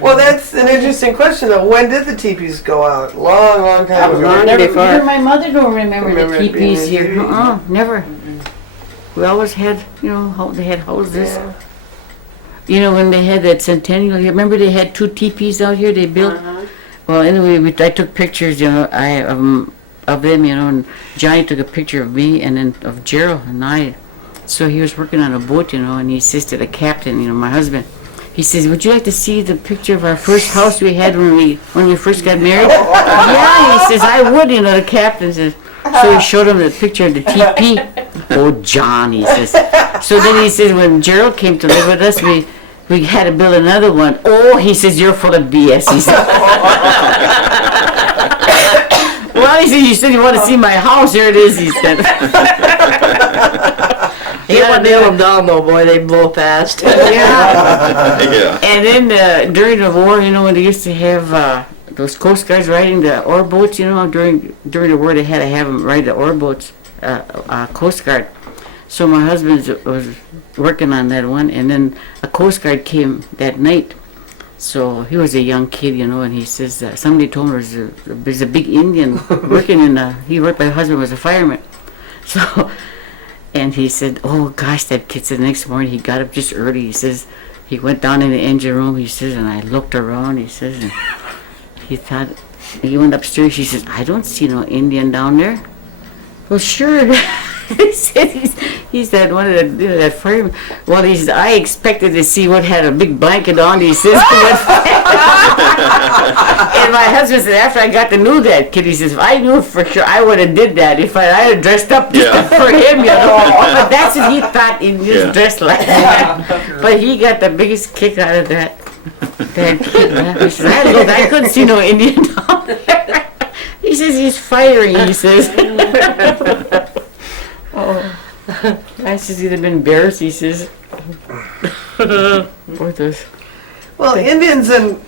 Well, that's an interesting question though. When did the teepees go out? Long time ago. Long Never, before. even my mother don't remember Remember the it being teepees a here. teepee? Never. We always had, they had houses. Yeah. When they had that centennial, you remember they had 2 teepees out here they built? Well, anyway, I took pictures, of them, and Johnny took a picture of me and then of Gerald and I. So he was working on a boat, and he says to the captain, my husband, he says, would you like to see the picture of our first house we had when we first got married? Yeah, he says, I would, the captain says. So he showed him the picture of the teepee. Oh, John, he says. So then he says, when Gerald came to live with us, we had to build another one. Oh, he says, you're full of BS, he said. Well, he said, you said you want to see my house. Here it is, he said. You don't nail them down though, boy, they blow fast. Yeah. Yeah. And then during the war, when they used to have those Coast Guards riding the ore boats, during the war they had to have them ride the ore boats, Coast Guard. So my husband was working on that one, and then a Coast Guard came that night. So he was a young kid, and he says, somebody told him there's a big Indian working my husband was a fireman. So, and he said, oh gosh, that kid said the next morning he got up just early. He says, he went down in the engine room, he says, and I looked around, he says, and he thought, he went upstairs, he says, I don't see no Indian down there. Well, sure. he said one of that fireman. Well, he says, I expected to see what had a big blanket on. He says, and my husband said, after I got to know that kid, he says, if I knew for sure, I would have did that. If I had dressed up just for him, But that's what he thought. He just dressed like that. But he got the biggest kick out of that. That kid. He says, I couldn't see no Indian down there. He says he's firing. He says. I says he'd have been embarrassed, he says. Well, Indians and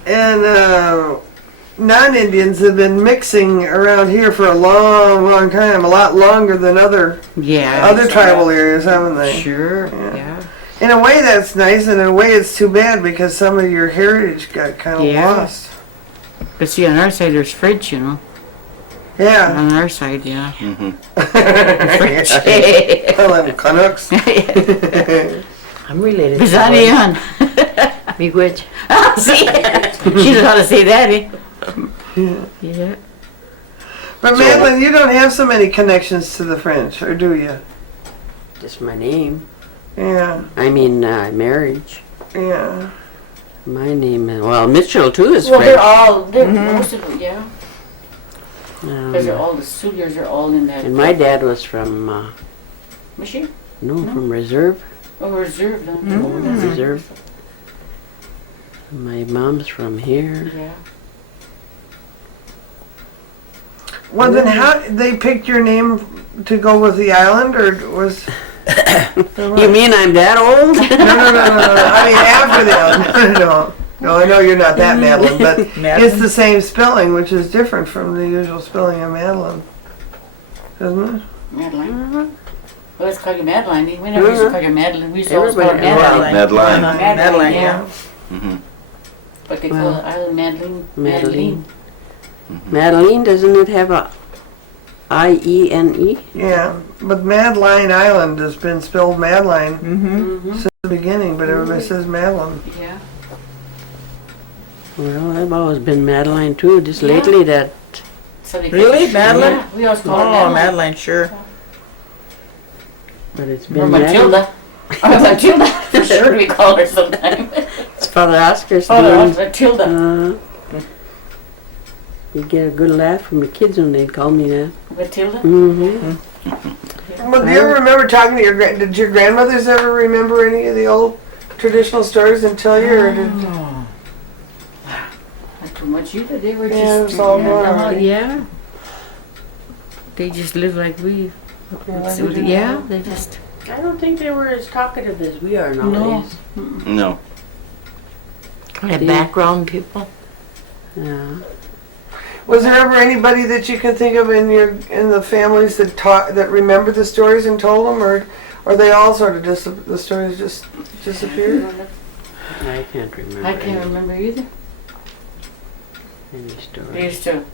non-Indians have been mixing around here for a long time, a lot longer than other tribal areas, haven't they? Sure, yeah. In a way that's nice, and in a way it's too bad because some of your heritage got kind of lost. But see, on our side there's French, Yeah. On our side, yeah. French. Well, them Canucks. I'm related. Bizarrian. Miigwech. See? She knows how to say that, eh? Yeah. But Madeline, you don't have so many connections to the French, or do you? Just my name. Yeah. I mean, marriage. Yeah. My name is, Mitchell too is Well, French. they're most of them, yeah. Um, Because they're all, the Suliers are all in that. and my dad was from, Michigan? from Reserve. Oh, Reserve, then. Reserve. My mom's from here. Yeah. Well, then how they picked your name to go with the island, or was? You mean I'm that old? No. I mean after the island. No, I know you're not that Madeline, but it's the same spelling, which is different from the usual spelling of Madeline, isn't it? Madeline. Well, let's call you Madeline. We never used to call you Madeline. We used to always call her Everybody- Madeline. Madeline. Madeline, yeah. Mm-hmm. But they call the island Madeline. Madeline. Madeline, doesn't it have a I-E-N-E? Yeah, but Madeline Island has been spelled Madeline since the beginning, but everybody says Madeline. Yeah. Well, I've always been Madeline too, just Yeah. lately that, So they Really? Madeline? Yeah, we always call her Oh, Madeline. Madeline, sure. but it's Or been Madeline. Matilda. Or Matilda. For sure we call her sometimes. It's Father Oscar's Oh, name. Matilda. You get a good laugh from the kids when they call me that. Matilda? Mm-hmm. Well, do you ever remember talking to did your grandmothers ever remember any of the old traditional stories and tell you, or did? Not too much either. They were Yeah, just. it was all normal. Yeah. They just live like we. Yeah, they just. I don't think they were as talkative as we are nowadays. No. Kind of background people. Yeah. Was there ever anybody that you can think of in the families that remember the stories and told them, or they all sort of the stories just disappeared? I can't remember. I can't remember either. any story. They used to,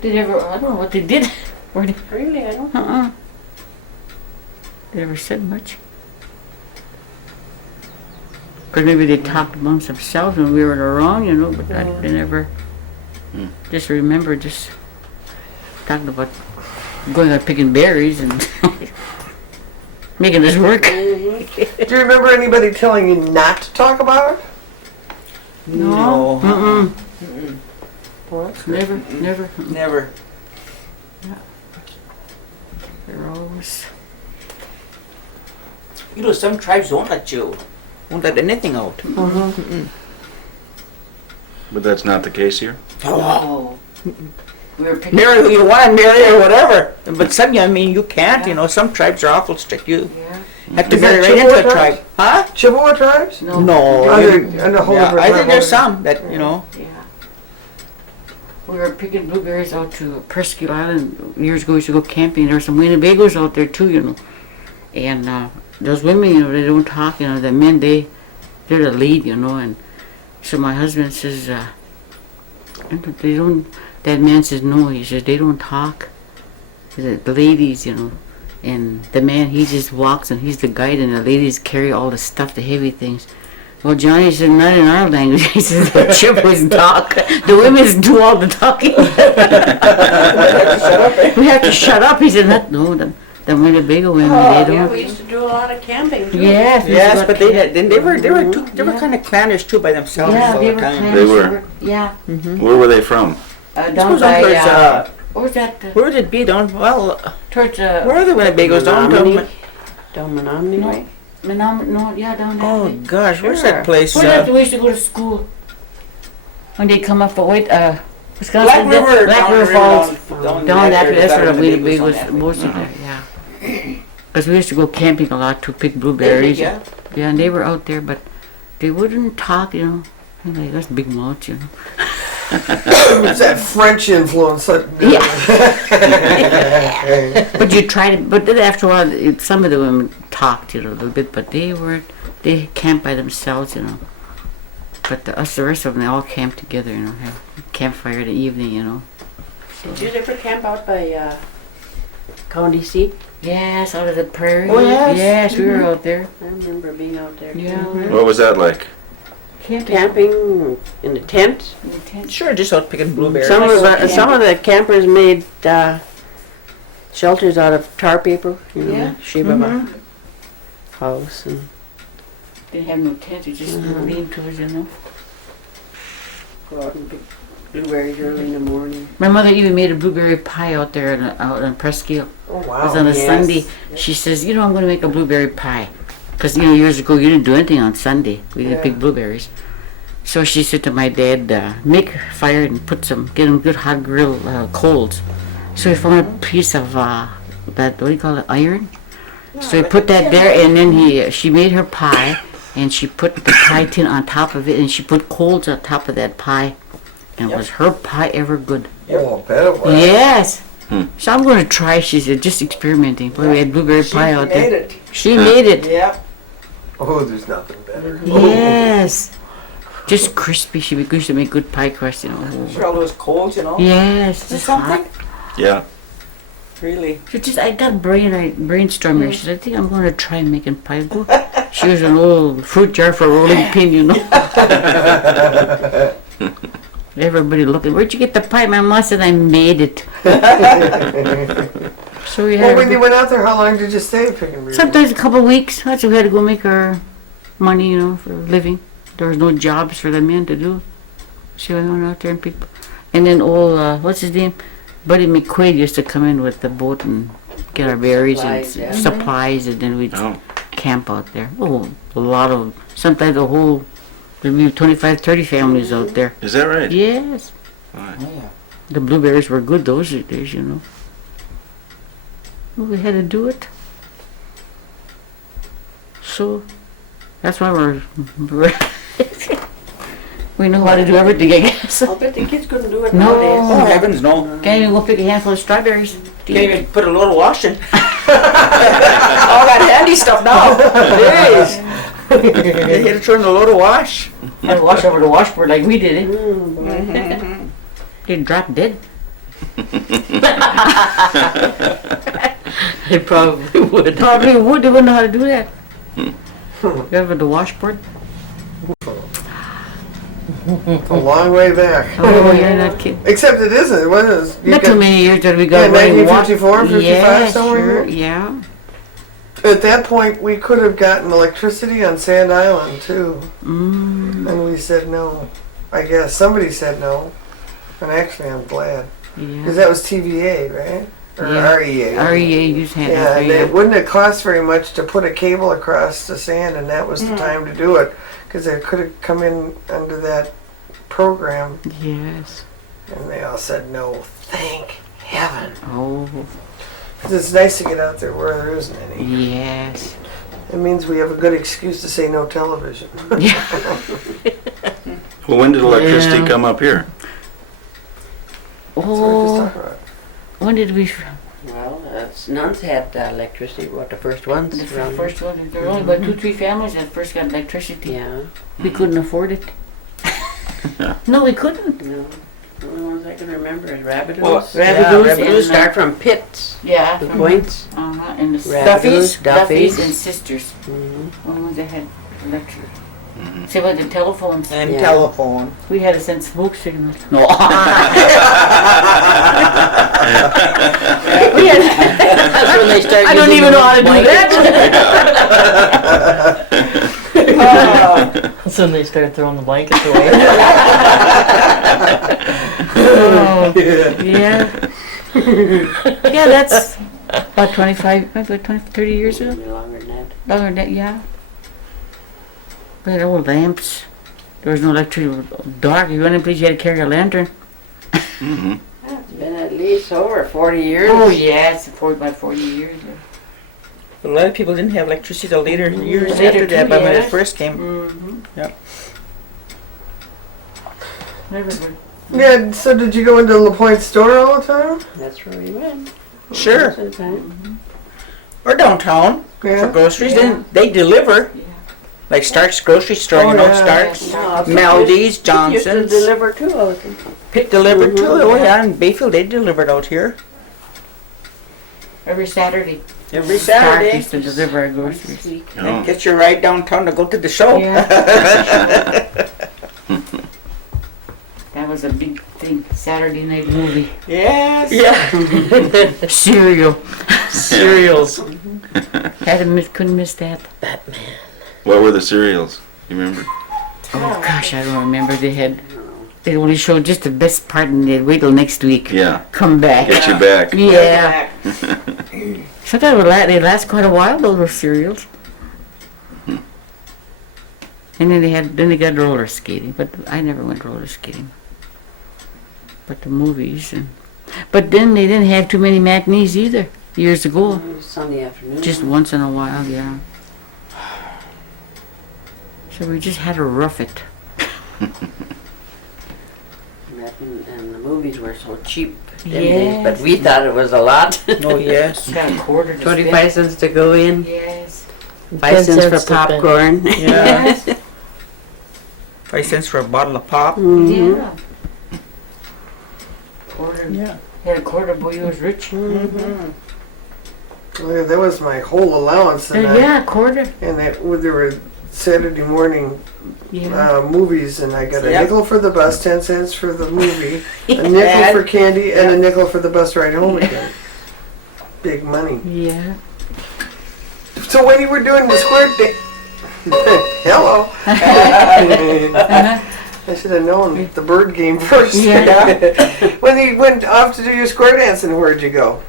they never, I don't know what they did. Where they, Really, I don't. They never said much. Because maybe they talked amongst themselves when we were around, you know, but they never just remember just talking about going out picking berries and making this work. Do you remember anybody telling you not to talk about it? No. Never. Never. They're always. You know, some tribes won't let anything out. But that's not the case here. Oh. We were picking. Marry who you want to marry or whatever. But some, I mean, you can't, you know, some tribes are awful strict. You Yeah. have to Is marry that right into a Chippewa tribe. Huh? Chippewa tribes? No. No. And a whole Yeah, different I think there's tribe. some that, you know. Yeah. We were picking blueberries out to Presque Island years ago. We used to go camping. There were some Winnebagos out there too, you know. And those women, you know, they don't talk, you know. The men, they're the lead, you know. And so my husband says, they don't. That man says no. He says they don't talk. The ladies, you know. And the man, he just walks and he's the guide, and the ladies carry all the stuff, the heavy things. Well, Johnny said, not in our language. He says, the Chippewas talk. The women do all the talking. We have to shut up. He said, no, the Winnebago women, they Yeah, don't. we used to do a lot of camping too. Yes, Yes, but they were kind of clannish too by themselves yeah, all they the were time. kind They were. Yeah. Where were they from? Down by, where's that? Where would it be down? Well, Towards, where are the Winnebagos down? Down Menominee No. way. No, yeah, down that Oh way. gosh, where's Sure. that place? Where that we used to go to school. When they come up the white, Wisconsin, Black River, Black down River the river, Falls. down Down that way, that's where the Winnebagos Winnebagos on was that way. mostly there, yeah. Because we used to go camping a lot to pick blueberries. Yeah. Yeah, and they were out there, but they wouldn't talk, you know. They're like, that's big mouth, you know. It's that French influence. Yeah. But you tried it, but then after a while, some of the women talked, you know, a little bit, but they camped by themselves, you know. But the rest of them, they all camped together, you know, have a campfire in the evening, you know. Did you ever camp out by County Seat? Yes, out of the prairie. Oh, yes. Yes, we were out there. I remember being out there. Yeah. What was that like? Camping in a tent. In the tent. Sure, just out picking blueberries. Some of the campers made shelters out of tar paper, you know, Yeah. the shape of a house. And Didn't have no tent, you just lean towards, you know. go out and pick blueberries early in the morning. My mother even made a blueberry pie out there out on Presque Isle. Oh, It was on wow. a yes. Sunday. She says, you know, I'm going to make a blueberry pie. Because, you know, years ago, you didn't do anything on Sunday. We didn't pick blueberries. So she said to my dad, make a fire and get them good hot grill coals. So he found a piece of that, what do you call it, iron? So he put that there, and then she made her pie, and she put the pie tin on top of it, and she put coals on top of that pie. And was her pie ever good? Oh, I bet it was. Yes. So I'm going to try, she said, just experimenting. Boy, we had blueberry pie out there. it. She made it. Yeah. Oh, there's nothing better. Yes. Just crispy. She used to make good pie crust, you know. Sure, all those colds, you know. Yes. Is Just something? hot. Yeah. Really. So I got brainstorming her. She said, I think I'm going to try making pie. She was an old fruit jar for a rolling pin, you know. Everybody looking, where'd you get the pie? My mom said, I made it. So we Well, had when you went out there, how long did you stay picking blueberries? sometimes a couple of weeks. That's what we had to go make our money, you know, for a living. There was no jobs for the men to do. So we went out there and picked. And then old, what's his name? Buddy McQuaid used to come in with the boat and get our berries Supplies, and yeah. supplies, and then we'd Oh. camp out there. Oh, a lot of, sometimes the whole, there'd be 25, 30 families out there. Is that right? Yes. Why? The blueberries were good those days, you know. Well, we had to do it. We We know how to do everything, I guess. I'll bet the kids couldn't do it No. nowadays. Oh, heavens, no. Can't even go pick a handful of strawberries. Can't even put a little wash in. All that handy stuff now. Jeez. They had to turn the load of wash. Had to wash over the washboard like we did it. Mm-hmm. Didn't drop dead. They probably would. Probably would. They wouldn't know how to do that. You over the washboard? It's a long way back. Oh, you're not kidding. Except it isn't. What is? You Not got- too many years that we Yeah, got running water. 1954, 55, Yeah, somewhere sure, here? yeah. At that point, we could have gotten electricity on Sand Island too, Mm, and we said no. I guess somebody said no, and actually, I'm glad because yeah. that was TVA, right? Or Yeah. REA. REA used hand. Yeah, and Yeah, it wouldn't have cost very much to put a cable across the sand, and that was the time to do it, because it could have come in under that program, yes. and they all said no. Thank heaven. Oh, 'Cause it's nice to get out there where there isn't any. yes. It means we have a good excuse to say no television. Well, when did electricity Yeah. come up here? So we're just Oh, talking about. when did we? Well, nuns had electricity. What, the first ones? The around first one. There were only about 2-3 families that first got electricity. here? Yeah. We couldn't afford it. No, we couldn't. No. The only ones I can remember is Rabbitoos. Well, Rabbitoos Rabbitoos and, start from pits. Yeah. The points. And the Rabbitoos, Duffys and Duffies. sisters. Mhm. One ones that had electric. See about the telephones. And Yeah. telephone. We had to send smoke signals. No. We had- That's when they start I don't using even know the how to do blankets. that. That's when they start throwing the blankets away. Oh, yeah. Yeah, that's about 25, maybe 20, 30 years ago. Maybe longer than that. Longer than that, yeah. We had old lamps. There was no electricity. Dark. If you went in place, you had to carry a lantern. Mm-hmm. It's been at least over 40 years. Oh, yeah, it's about 40 years. A lot of people didn't have electricity till later years Later after that, too, but when it yes. first came. Mm-hmm. Yep. Never good. Yeah, so did you go into La Pointe store all the time? That's where we went. Sure. Most of the time. Or downtown for Yeah. groceries. Yeah. Then they deliver. Yeah. Like Stark's grocery store, Oh, you know, yeah. Stark's. No, Meldy's, used to Johnson's. deliver too all the time. Pick delivered too. Mhm. Oh yeah, in Bayfield they delivered out here Every Saturday. every Stark Saturday. used to deliver our Once groceries. a week. Oh. Get you right downtown to go to the show. Yeah. That was a big thing. Saturday night movie. Yes. Yeah. Cereal. Cereals. Couldn't miss that. What were the cereals? You remember? Oh gosh, I don't remember. They only showed just the best part and they'd wait till next week. Yeah. Come back. Get you back. Yeah. Sometimes they last quite a while, those cereals. And then they got roller skating, but I never went roller skating. But the movies but then they didn't have too many matinees either years ago. Sunday afternoon. Just once in a while, yeah. So we just had to rough it. And the movies were so cheap them Yes. days, but we thought it was a lot. Oh yes. Got a quarter to 25 cents to go in, Yes. 5 cents for to spend. popcorn. Yeah. 5 cents for a bottle of pop. Mhm. Yeah. Quarter. Yeah. Had a quarter, boy, you was rich. Mm-hmm. Oh, yeah, that was my whole allowance, and Yeah, a quarter. there were Saturday morning Yeah. movies, and I got a Yep. nickel for the bus, 10 cents for the movie, a nickel for candy, and a nickel for the bus ride home again. Big money. Yeah. So when you were doing the square dance, hello. I should have known the bird game first. Yeah. When you went off to do your square dancing, where'd you go?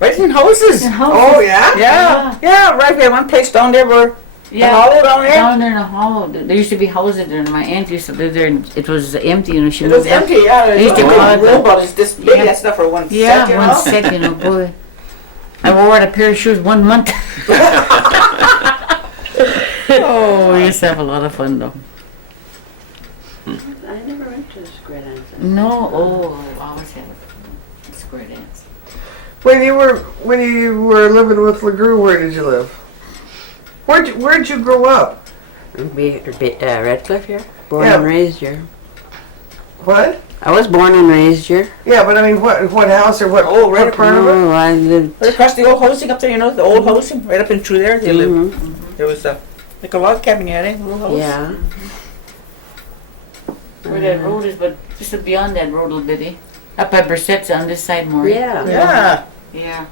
Right in houses. Oh yeah. Yeah. Yeah. Right there. One place down there where Yeah. the hollow down there. Down there in the hollow. There used to be houses there, and my aunt used to live there, and it was empty, and she It was moved out. empty. Yeah. They used to It's call it room, but it's this big. Yeah. That's enough for one Yeah, set, you one know? set, you know, boy. I wore out a pair of shoes 1 month. Oh, we used to have a lot of fun, though. I never went to square dances. No, oh, I always had a square dance. When you were living with LaGrew, where did you live? Where'd you grow up? Redcliffe here? Born Yeah. and raised here. What? I was born and raised here. Yeah, but I mean, what house or what, Oh, right what part of it? Oh, I lived. Right across the old housing up there, you know, the old housing, right up and through there, they lived. Mhm. There was like a log cabin you had, a little house. Yeah. Where that road is, but just beyond that road a little bit, eh? Up by Brissette's on this side more. eh? Yeah. Yeah. Yeah.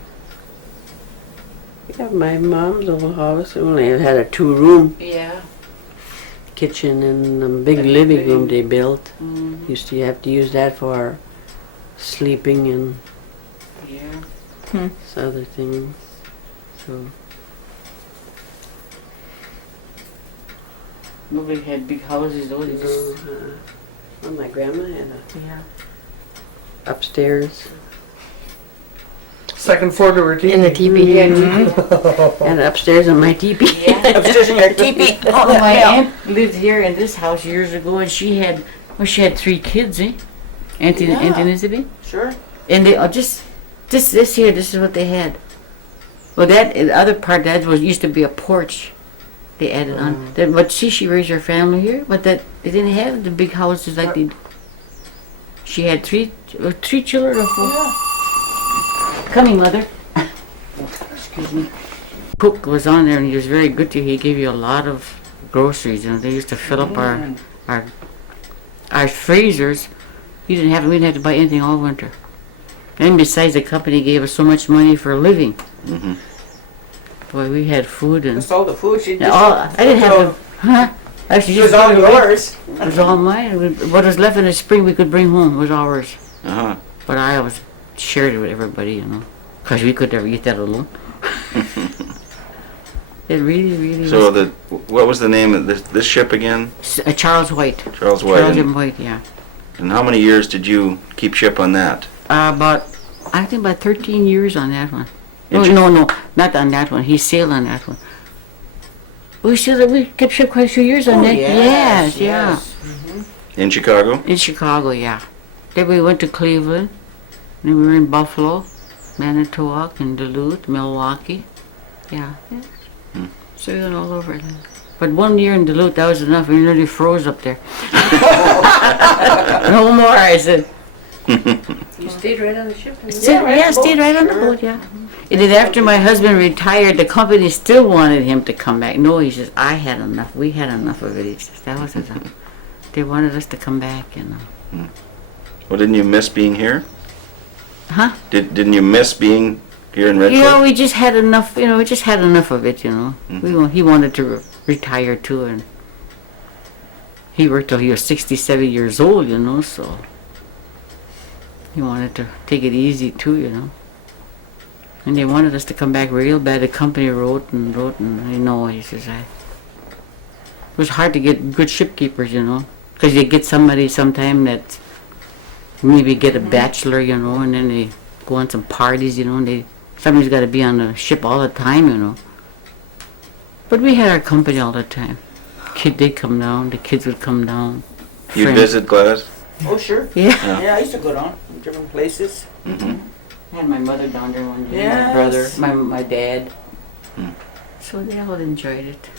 Yeah, my mom's old house only had a 2-room Yeah. kitchen and a big living room they built. Mm, Used to have to use that for sleeping and yeah. other things. So Nobody had big houses though. They just, well, my grandma had yeah. upstairs Second floor to her TV. In the teepee. and upstairs in my teepee. Yeah. Upstairs in your teepee. Oh, my Yeah. aunt lived here in this house years ago, and she had 3 kids, eh? Aunt Yeah. Elizabeth. Sure. And they just this here, this is what they had. Well, that the other part that was used to be a porch. They added on. That, but she raised her family here, but that they didn't have the big houses like they. She had 3 children or 4. Coming, mother. Excuse me. Cook was on there, and he was very good to you. He gave you a lot of groceries, and they used to fill up our freezers. We didn't have to buy anything all winter. And besides, the company gave us so much money for a living. Mhm. Boy, we had food and That's all the food she just. I didn't have to, huh? Actually, It was just all gave it away. yours. It was all mine. What was left in the spring we could bring home was ours. Uh-huh. But I always shared it with everybody, you know, because we could never eat that alone. It really So was. what was the name of this ship again? Charles White. Charles White. Charles And, M. White, yeah. and how many years did you keep ship on that? I think about 13 years on that one. And No, not on that one. He sailed on that one. We kept ship quite a few years on that. Yes, yeah. In Chicago? In Chicago, yeah. Then we went to Cleveland. Then we were in Buffalo, Manitowoc, and Duluth, Milwaukee. Yeah. So we went all over then. But one year in Duluth, that was enough. We nearly froze up there. No more, I said. You stayed right on the ship. Stayed right on the boat, yeah. And then after my husband retired, the company still wanted him to come back. No, he says, I had enough. We had enough of it. He says, that was enough. They wanted us to come back, you know. Well, didn't you miss being here? Huh? Didn't you miss being here in Red You Cliff? know, we just had enough, we just had enough of it, you know. He wanted to retire too, and he worked till he was 67 years old, you know, so he wanted to take it easy too, you know. And they wanted us to come back real bad. The company wrote, and he says, it was hard to get good ship keepers, you know, because you get somebody sometime that maybe get a bachelor, you know, and then they go on some parties, you know, and somebody's got to be on the ship all the time, you know. But we had our company all the time. They'd come down, the kids would come down. You'd Friends. visit Gladys? Oh, sure. Yeah. Yeah, I used to go down different places. Mm-hmm. I had my mother down there one day, my Yes. brother, my dad. So they all enjoyed it.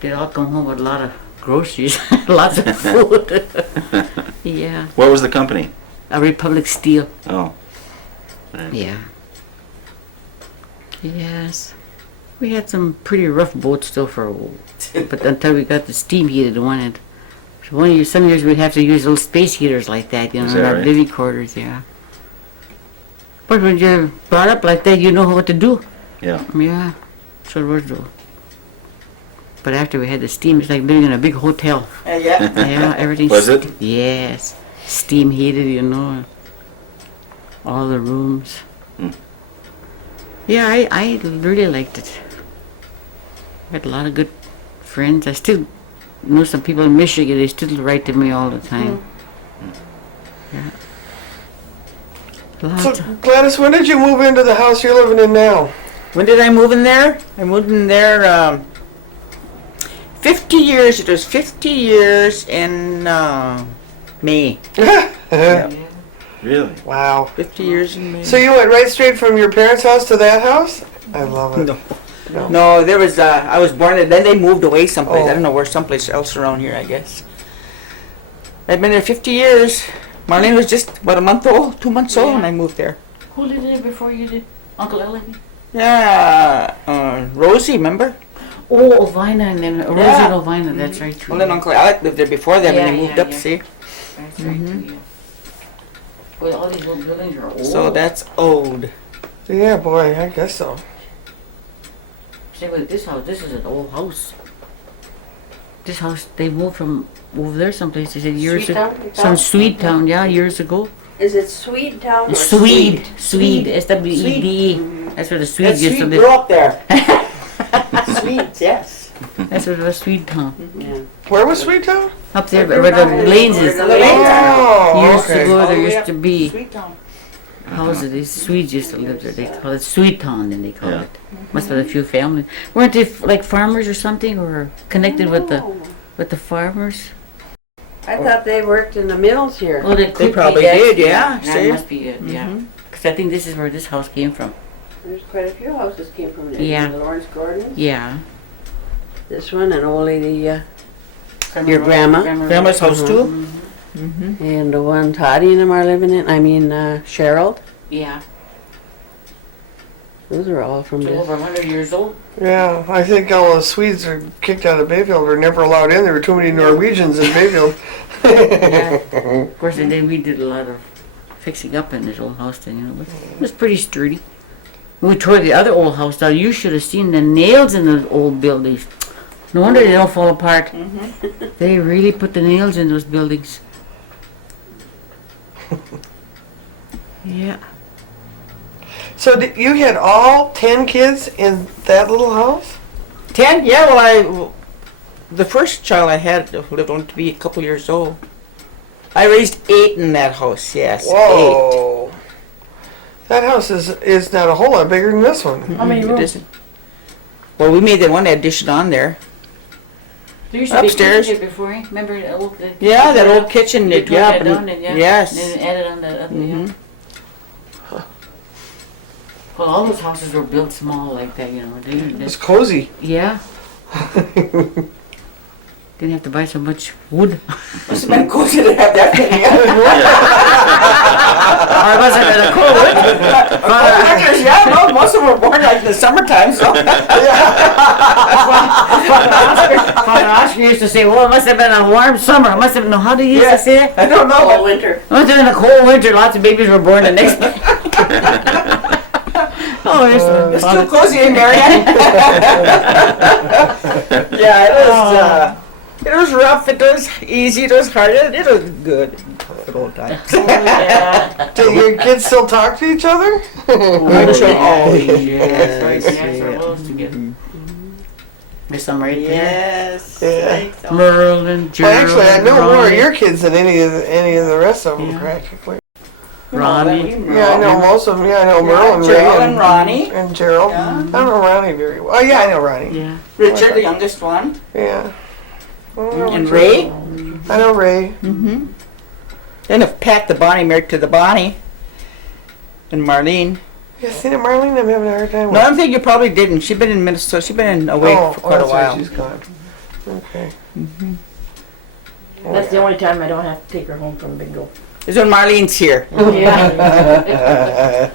They'd all come home with a lot of groceries, lots of food. Yeah. What was the company? A Republic Steel. Oh. Yeah. Yes. We had some pretty rough boats still for a while. But until we got the steam heated one, and some years we'd have to use little space heaters like that, you know, Is in that our right? living quarters, yeah. But when you're brought up like that, you know what to do. Yeah. Yeah, sure was though. But after we had the steam, it's like living in a big hotel. Yeah. Yeah, everything's... Was it? Yes. Steam heated, you know. All the rooms. Yeah, I really liked it. I had a lot of good friends. I still know some people in Michigan. They still write to me all the time. Yeah. So, Lots. Gladys, when did you move into the house you're living in now? When did I move in there? I moved in there 50 years. It was 50 years in May. Really? Wow. 50 years in May. So you went right straight from your parents' house to that house? I love it. No, there was. I was born, and then they moved away someplace. Oh. I don't know where, someplace else around here, I guess. I've been there 50 years. Marlene was just about a month old, 2 months old when I moved there. Who lived there before you did? Uncle Ellie? Yeah, Rosie, remember? Oh, Ovina and then Rosie Yeah. and Ovina, that's right too. Well, then Uncle Alec lived there before them, and Yeah, they moved yeah, up. yeah. See, That's right too, yeah. Well, all these little buildings are old. so that's old. Yeah, boy, I guess so. Same with this house, this is an old house. This house, they moved from over there someplace, they said years ago. Sweet Town? Some Swede town, yeah, years ago. Is it Swede Town or Swede, S-W-E-D-E. That's where the Swedes used to Sweet live. grew up there. Swedes, yes. That's where the Swede town. Yeah. Where was Sweet Town? Up there, where the lanes is. The lanes are. Oh, Years okay. ago, All there the way used up to be Sweet Town. houses. These Swedes used to live there. They call it Swede town, then they call Yeah. it. Must have been a few families. Weren't they like farmers or something, or connected with the farmers? I thought they worked in the mills here. Oh, they could probably be, yes. did, yeah, That see? must be it, yeah. Because I think this is where this house came from. There's quite a few houses came from there. Yeah. The Lawrence Gordon. Yeah. This one, and old lady, your grandma. Grandma's house too. Mm-hmm. And the one Toddy and them are living in. I mean, Cheryl. Yeah. Those are all from So this. over 100 years old. Yeah, I think all the Swedes are kicked out of Bayfield or never allowed in. There were too many Norwegians in Bayfield. Yeah. Of course, and then we did a lot of fixing up in this old house then, you know. But it was pretty sturdy. We tore the other old house down. You should have seen the nails in those old buildings. No wonder they don't fall apart. They really put the nails in those buildings. Yeah. So you had all 10 kids in that little house? 10? Yeah, well, the first child I had lived only to be a couple years old. I raised 8 in that house, yes. 8. Whoa. That house is not a whole lot bigger than this one. How many It rooms? isn't. Well, we made the one addition on there. There used to be a Upstairs. kitchen here before, eh? Remember the old Yeah, that old kitchen. They tore that but- down and, yeah. Yes. And then added on the other, yeah. Mhm. Well, all those houses were built small like that, you know. It's cozy. Yeah. Didn't have to buy so much wood. Must have been cozy to have that thing. Or it must have been a cold Winters, yeah, no, most of them were born like in the summertime, so. Father Oscar used to say, well, it must have been a warm summer. It must have been, how do you used to say that? I don't know. All winter. It must have been a cold winter. Lots of babies were born the next day. Oh, It's too cozy in there, yeah. Yeah, it was rough, it was easy, it was hard, it was good. Good old times. yeah. Do your kids still talk to each other? Oh, Yes, right. yes. Yes, we're close together. There's some right there. Yes. Yeah. Merle and Gerald. Well, actually, I know more of Ronnie. your kids than any of the rest of them, Yeah. practically. Ronnie. Yeah, I know most of them. Yeah, I know Merle and Ray Gerald and Ronnie. and Gerald. Yeah. I don't know Ronnie very well. Oh, yeah, I know Ronnie. Yeah. Richard, the youngest one. Yeah. Oh, And Ray. I know Ray. Mm-hmm. Then if Pat the Bonnie married to the Bonnie. And Marlene. Yeah, see that Marlene? I'm having a hard time with. No, I don't think you probably didn't. She's been in Minnesota. She's been away for quite a that's right, while. she's gone. Okay. That's the only time I don't have to take her home from bingo. Is when Marlene's here. Yeah.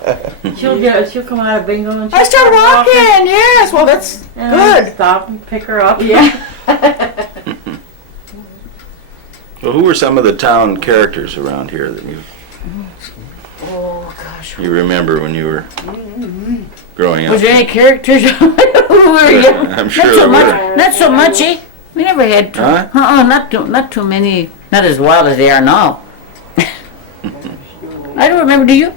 She'll come out of bingo and I started walking. Yes. Well, that's good. Stop and pick her up. Yeah. Well, who were some of the town characters around here that Oh, gosh. you remember when you were growing up? Was there any characters who were young? I'm sure Not there so were. much. Not so much, eh? We never had. Huh? Not too many. Not as wild as they are now. I don't remember. Do you?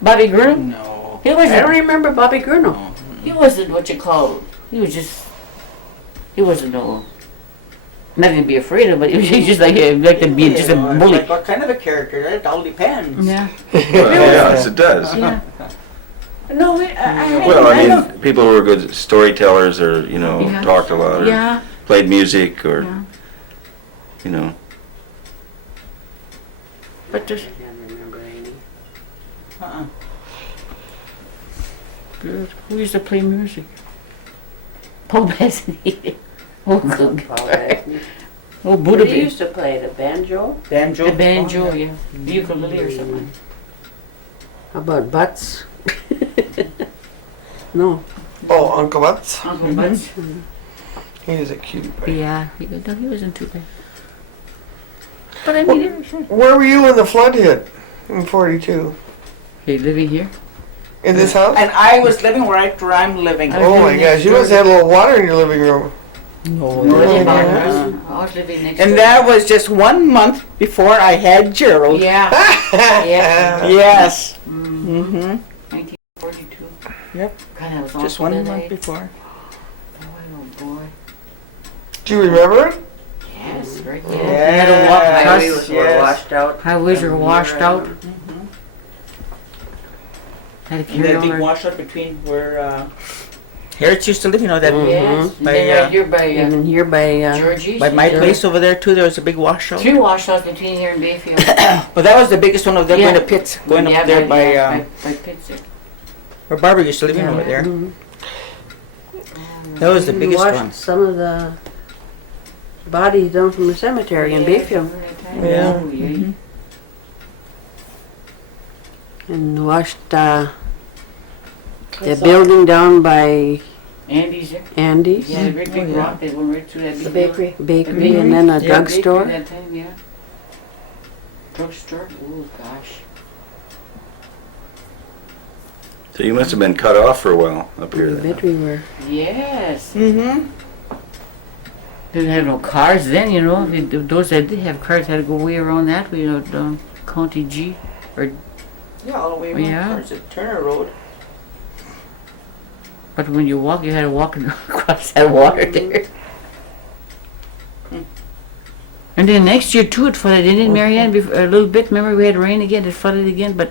Bobby Gruen? No. He I don't wasn't. remember Bobby Gurno. He wasn't what you call. He was just. He wasn't no. Nothing to be afraid of, but he was just like to be just a bully. Like what kind of a character? That all depends. Yeah. Well, yes, it does. Yeah. No, Well, I mean, people who were good storytellers or, Yeah. talked a lot. Or, Yeah. played music or, Yeah. you know. But there's, I can't remember any. Uh-uh. who used to play music? Paul Bethany. Oh, good Paul God. Bethany. Oh, What Buddha. he used to play, the banjo? Banjo. The banjo, Oh, yeah. Ukulele or something. How about butts? No. Oh, Uncle Butts. Uncle Butts. He was a cutie pie. Yeah, he wasn't too bad. But I mean, it was Where were you when the flood hit in 42? Hey, living here? In this house? And I was living right where I'm living. I- Oh my gosh, you must have had a little water in your living room. No, I Oh. was living next And door. that was just 1 month before I had Gerald. Yeah. Yeah. Yes. Mm-hmm. Mm-hmm. 1942. Yep. God, I was Just awful 1 that month night. before. Boy, oh boy. Do you remember it? Yes, right. Yeah. Yeah. You had to walk Highways across. were washed out. Highways were washed out. Mm-hmm. Had to And carry that all big our... washout between where Harriet's used to live, you know, that Yes. And By, then right here by Even here by, Georgie's. by my there place over there too, there was a big washout. 3 washouts between here and Bayfield. But that was the biggest one of them, Yeah. going to Pitts, going Yeah, up there by by Pitts there. where Barbara used to live Yeah. over there. Mhm. That was the We biggest washed one. some of the bodies down from the cemetery in Bayfield. Yeah. Oh, yeah. And washed the building down by Andy's there. Andy's Yeah, the big, big yeah. rock that went right through that big bakery, bakery. and then a Yeah, drugstore. That time, yeah. Drugstore. Oh gosh. So you must have been cut off for a while up here I then. bet we were. Yes. Mm-hmm. Didn't have no cars then, you know. Those that did have cars had to go way around that way, you know, down County G. Or, Yeah, all the way around Yeah. towards the Turner Road. but when you walk, you had to walk across that water there. And then next year too, it flooded. Didn't it, Marianne? A little bit. Remember, we had rain again. It flooded again, but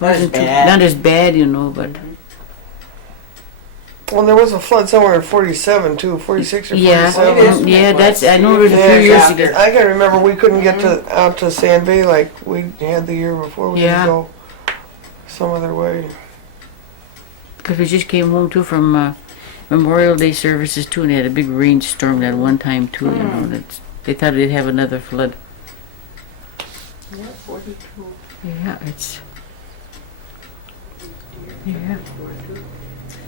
Not as wasn't too, bad. not as bad, you know. But Well, there was a flood somewhere in 47 too, 46 or yeah, 47. yeah. That's I know it was a Yeah, few years 'cause ago. I can remember we couldn't get to out to Sand Bay like we had the year before. We had Yeah. to go some other way. Because we just came home too from Memorial Day services too, and they had a big rainstorm that one time too. You know, that's, they thought they'd have another flood. Yeah, 42. Yeah, it's. Yeah.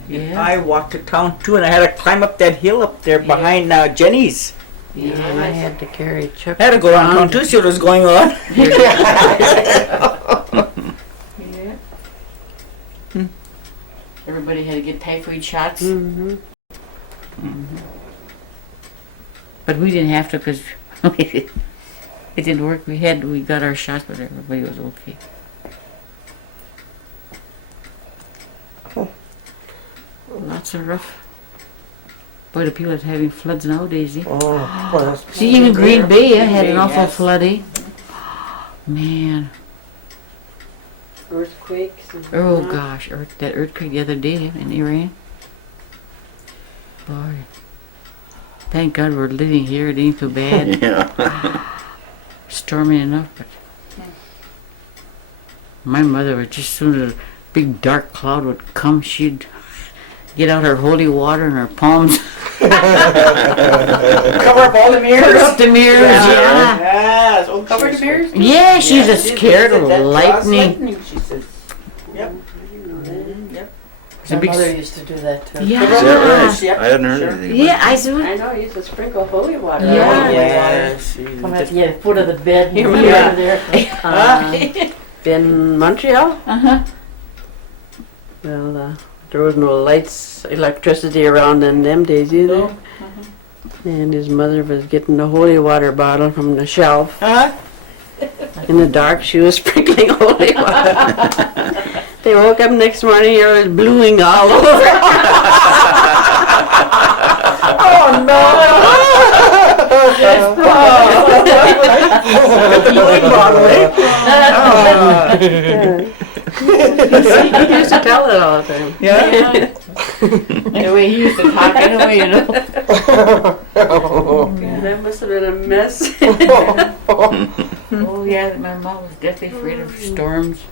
Yeah. I walked to town too, and I had to climb up that hill up there behind Jenny's. Yeah, and I had to carry Chuck. I had to go around town too, see what was going on. Yeah. Everybody had to get typhoid shots. Mm-hmm. But we didn't have to because it didn't work. We got our shots, but everybody was okay. Lots of rough. Boy, the people that's having floods nowadays, eh? Oh, boy, that's- See, even Green Bay had an Bay, awful yes. flood, eh? Man, Earthquakes. And oh gosh, that earthquake the other day in Iran. Boy, thank God we're living here. It ain't too bad. Yeah. Stormy enough, but my mother was just soon as a big dark cloud would come, she'd get out her holy water and her palms, Cover up all the mirrors. cover up the mirrors. Yeah, Yes. Oh, Cover the mirrors? yeah, she's Yeah, just scared of that draws lightning. She says. Yep. Yep. It's a My big mother s- used to do that too. Is that right? Yeah. I hadn't heard Sure. anything. Yeah, I do. I know, you used to sprinkle holy water. Yeah. all over the Yes. Come at the foot of the bed. You and remember out of there. in Montreal. Uh-huh. Well, there was no lights, electricity around in them days either. And his mother was getting the holy water bottle from the shelf. Huh? In the dark, she was sprinkling holy water. They woke up next morning, it was bluing all over. Oh no! The blue bottle, eh? He used to tell it all the time. Yeah. The way he used to talk anyway, you know. That must have been a mess. Oh yeah, my mom was deathly afraid of storms.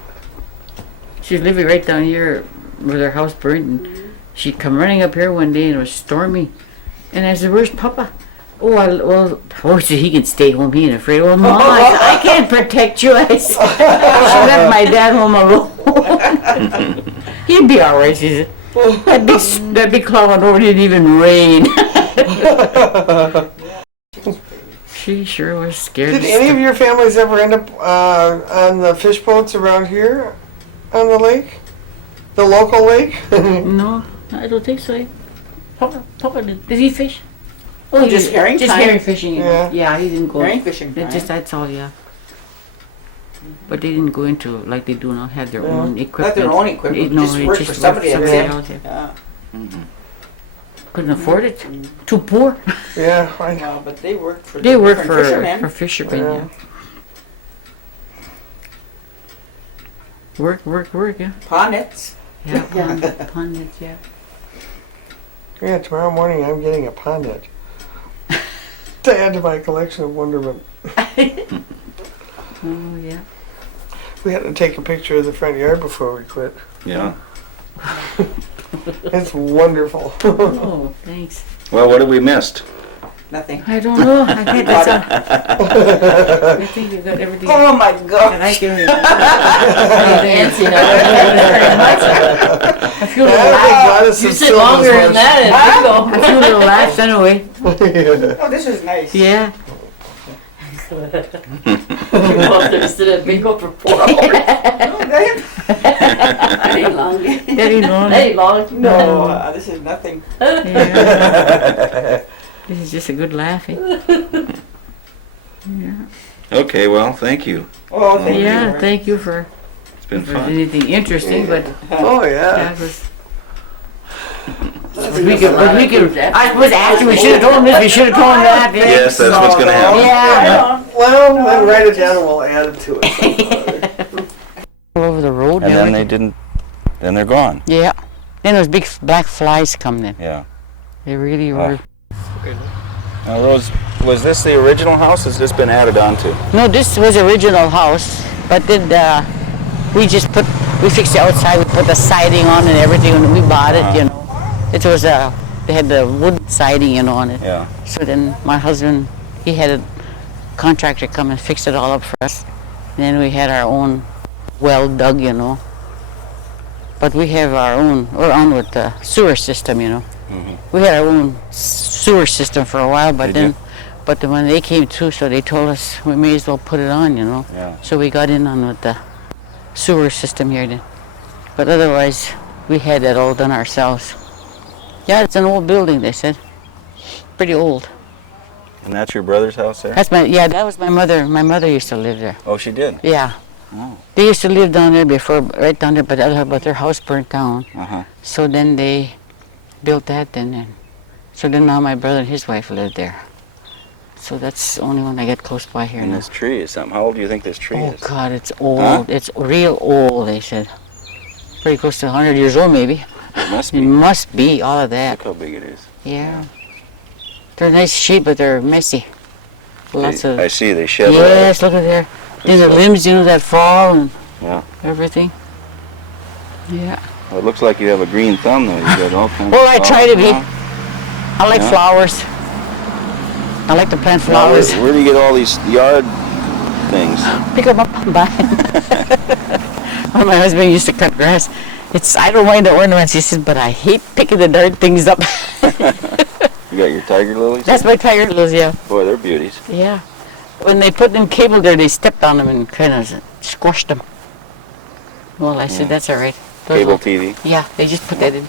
She was living right down here where their house burned, and she'd come running up here one day and it was stormy. And I said, "Where's Papa?" Oh, so he can stay home. He ain't afraid. Well, Mom, I can't protect you. I said, she left my dad home alone. He'd be all right, she said. That big cloud over didn't even rain. She sure was scared. Did any of your families ever end up on the fish boats around here on the lake? The local lake? No, I don't think so. Papa did he fish? Oh, just herring Just time. herring fishing. Yeah. Yeah, he didn't go. Herring fishing. That's all, yeah. But they didn't go into like they do now. Had their own equipment. Not their own equipment. No, Just they worked for somebody else. else. Yeah. Couldn't afford it. Too poor. Yeah, I know. No, but they worked for They the work different for fishermen. fishermen. Yeah. Yeah. Work. Yeah. Ponnets. Yeah. Pundits. Yeah. Yeah, tomorrow morning I'm getting a pondit to add to my collection of wonderment. Oh yeah. We had to take a picture of the front yard before we quit. Yeah. It's wonderful. Oh, thanks. Well, what have we missed? Nothing. I don't know. I think that's all. I think you got everything. Oh my that God. I can remember. Nancy, no, thank you very much. I feel a I little don't think laugh. Gladys You is sit still longer as than much. that in bingo. I feel a little laugh anyway. Oh, this is nice. Yeah. You go up there and sit at bingo for 4 hours. Oh, that- That ain't long. That ain't long. That ain't long. no, this is nothing. Yeah. This is just a good laugh. Eh? Yeah. Okay, well, thank you. Oh, thank you. Yeah. Thank you for It's been for fun. anything interesting, but Oh yeah. that was. I was after we should have told him this. We should have told him that. Yeah. Yes, that's what's going to happen. Yeah. Well, then write it down and we'll add it to it. All over the road. And then everything. they didn't, then they're gone. Yeah. Then those big black flies come in. Yeah. They really were. Now, Rose, was this the original house? Has this been added on to? No, this was original house, but then we fixed the outside. We put the siding on and everything when we bought it. You know, it was they had the wood siding, you know, on it. Yeah. So then my husband, he had a contractor come and fix it all up for us. And then we had our own well dug, you know. But we have our own. We're on with the sewer system, you know. We had our own sewer system for a while, but Did you? then when they came through, so they told us we may as well put it on, you know. Yeah. So we got in on with the sewer system here then. But otherwise, we had that all done ourselves. Yeah, it's an old building, they said. Pretty old. And that's your brother's house there? That was my mother. My mother used to live there. Oh, she did? Yeah. Oh. They used to live down there before, right down there, but their house burnt down. Uh-huh. So then they built that then. And so then now my brother and his wife live there. So that's the only one I get close by here And now. this tree is something. How old do you think this tree Oh is? God, it's old. Huh? It's real old, they said. Pretty close to 100 years old maybe. It must It be. must be, all of that. Look how big it is. Yeah. They're nice shape, but they're messy. Lots of... I see, they shed Yes, look at there. Then the limbs, you know, that fall and Yeah. everything. Yeah. Well, it looks like you have a green thumb though. You got all kinds Well, of I try to be. flowers. I like Yeah. flowers. I like to plant Now, flowers. where do you get all these yard things? Pick them up and buy. When my husband used to cut grass, I don't mind the ornaments, he said, but I hate picking the darn things up. You got your tiger lilies? That's my tiger lilies, yeah. Boy, they're beauties. Yeah. When they put them cable there, they stepped on them and kind of squashed them. Well, I said, that's all right. Those Cable will- TV. Yeah, they just put that in.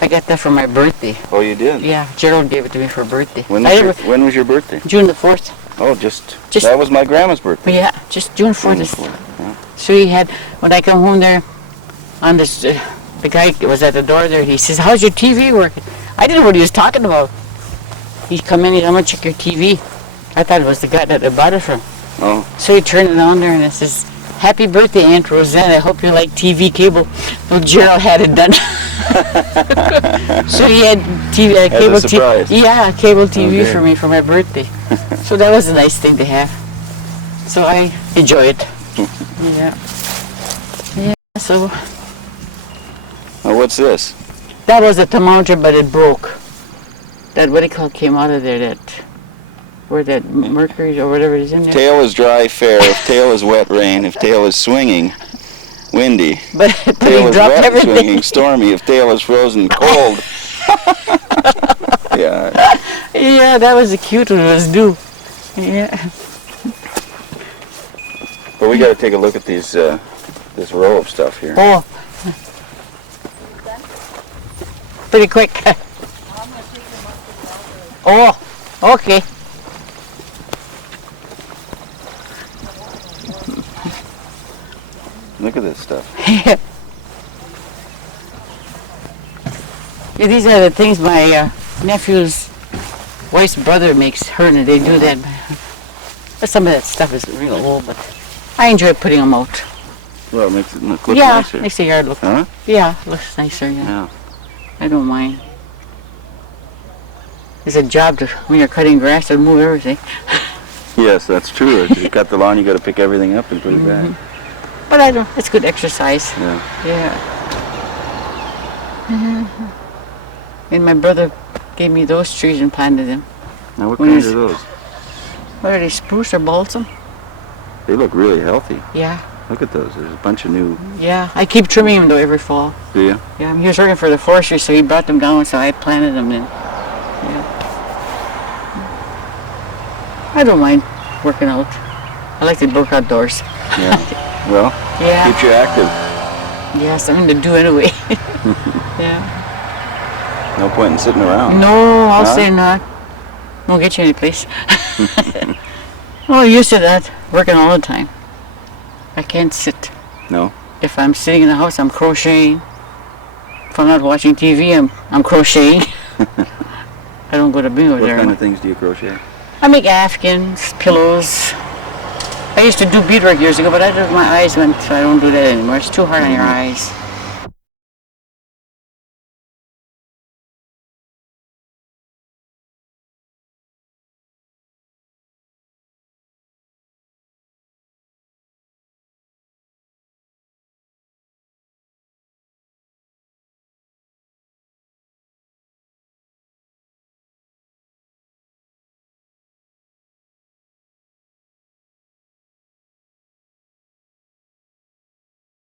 I got that for my birthday. Oh, you did? Yeah, Gerald gave it to me for birthday. When I was, your, never- when was your birthday? June the 4th. Oh, just Just- that was my grandma's birthday. Yeah, just June 4th. June is- 4th, yeah. So he had, when I come home there, on this, the guy was at the door there, he says, how's your TV working? I didn't know what he was talking about. He'd come in, I'm going to check your TV. I thought it was the guy that I bought it from. Oh, So he turned it on there and it says, happy birthday, Aunt Roseanne. I hope you like TV cable. Well, Gerald had it done. So he had TV, a cable surprise. TV. Yeah, cable TV Okay. for me for my birthday. So that was a nice thing to have. So I enjoy it. Yeah. Yeah. So Oh, what's this? that was a thermometer, but it broke. That what do you call it, came out of there? That where that mercury or whatever is in there. Tail is dry, fair. If tail is wet, rain. If tail is swinging, windy. But Tail he is dropped wet, everything. swinging, stormy. If tail is frozen, cold. Yeah. Yeah, that was a cute one. It was due. Yeah. But we got to take a look at these, this row of stuff here. Oh. Pretty quick. Oh, okay. Look at this stuff. Yeah, these are the things my nephew's wife's brother makes her, and they do that. But some of that stuff is real old, but I enjoy putting them out. Well, it makes it look Yeah, nicer. makes the yard look. Huh? Yeah, looks nicer. Yeah, Yeah. I don't mind. It's a job to when you're cutting grass to move everything. Yes, that's true. If you cut the lawn, you got to pick everything up and put it back. But I don't. It's good exercise. Yeah. Yeah. And my brother gave me those trees and planted them. Now, what When kinds is- are those? What are they? Spruce or balsam? They look really healthy. Yeah. Look at those. There's a bunch of new. Yeah. I keep trimming them though every fall. Do you? Yeah. He was working for the forestry, so he brought them down, so I planted them in. Yeah. I don't mind working out. I like to work outdoors. Yeah. Well, Yeah. keeps you active. Yeah, something to do anyway. Yeah. No point in sitting around. No, I'll Huh? say not. Won't get you any place. Well, I'm used to that, working all the time. I can't sit. No? If I'm sitting in the house, I'm crocheting. If I'm not watching TV, I'm crocheting. I don't go to bingo What there. kind of things do you crochet? I make afghans, pillows. I used to do beadwork years ago, but my eyes went, so I don't do that anymore. It's too hard on your eyes.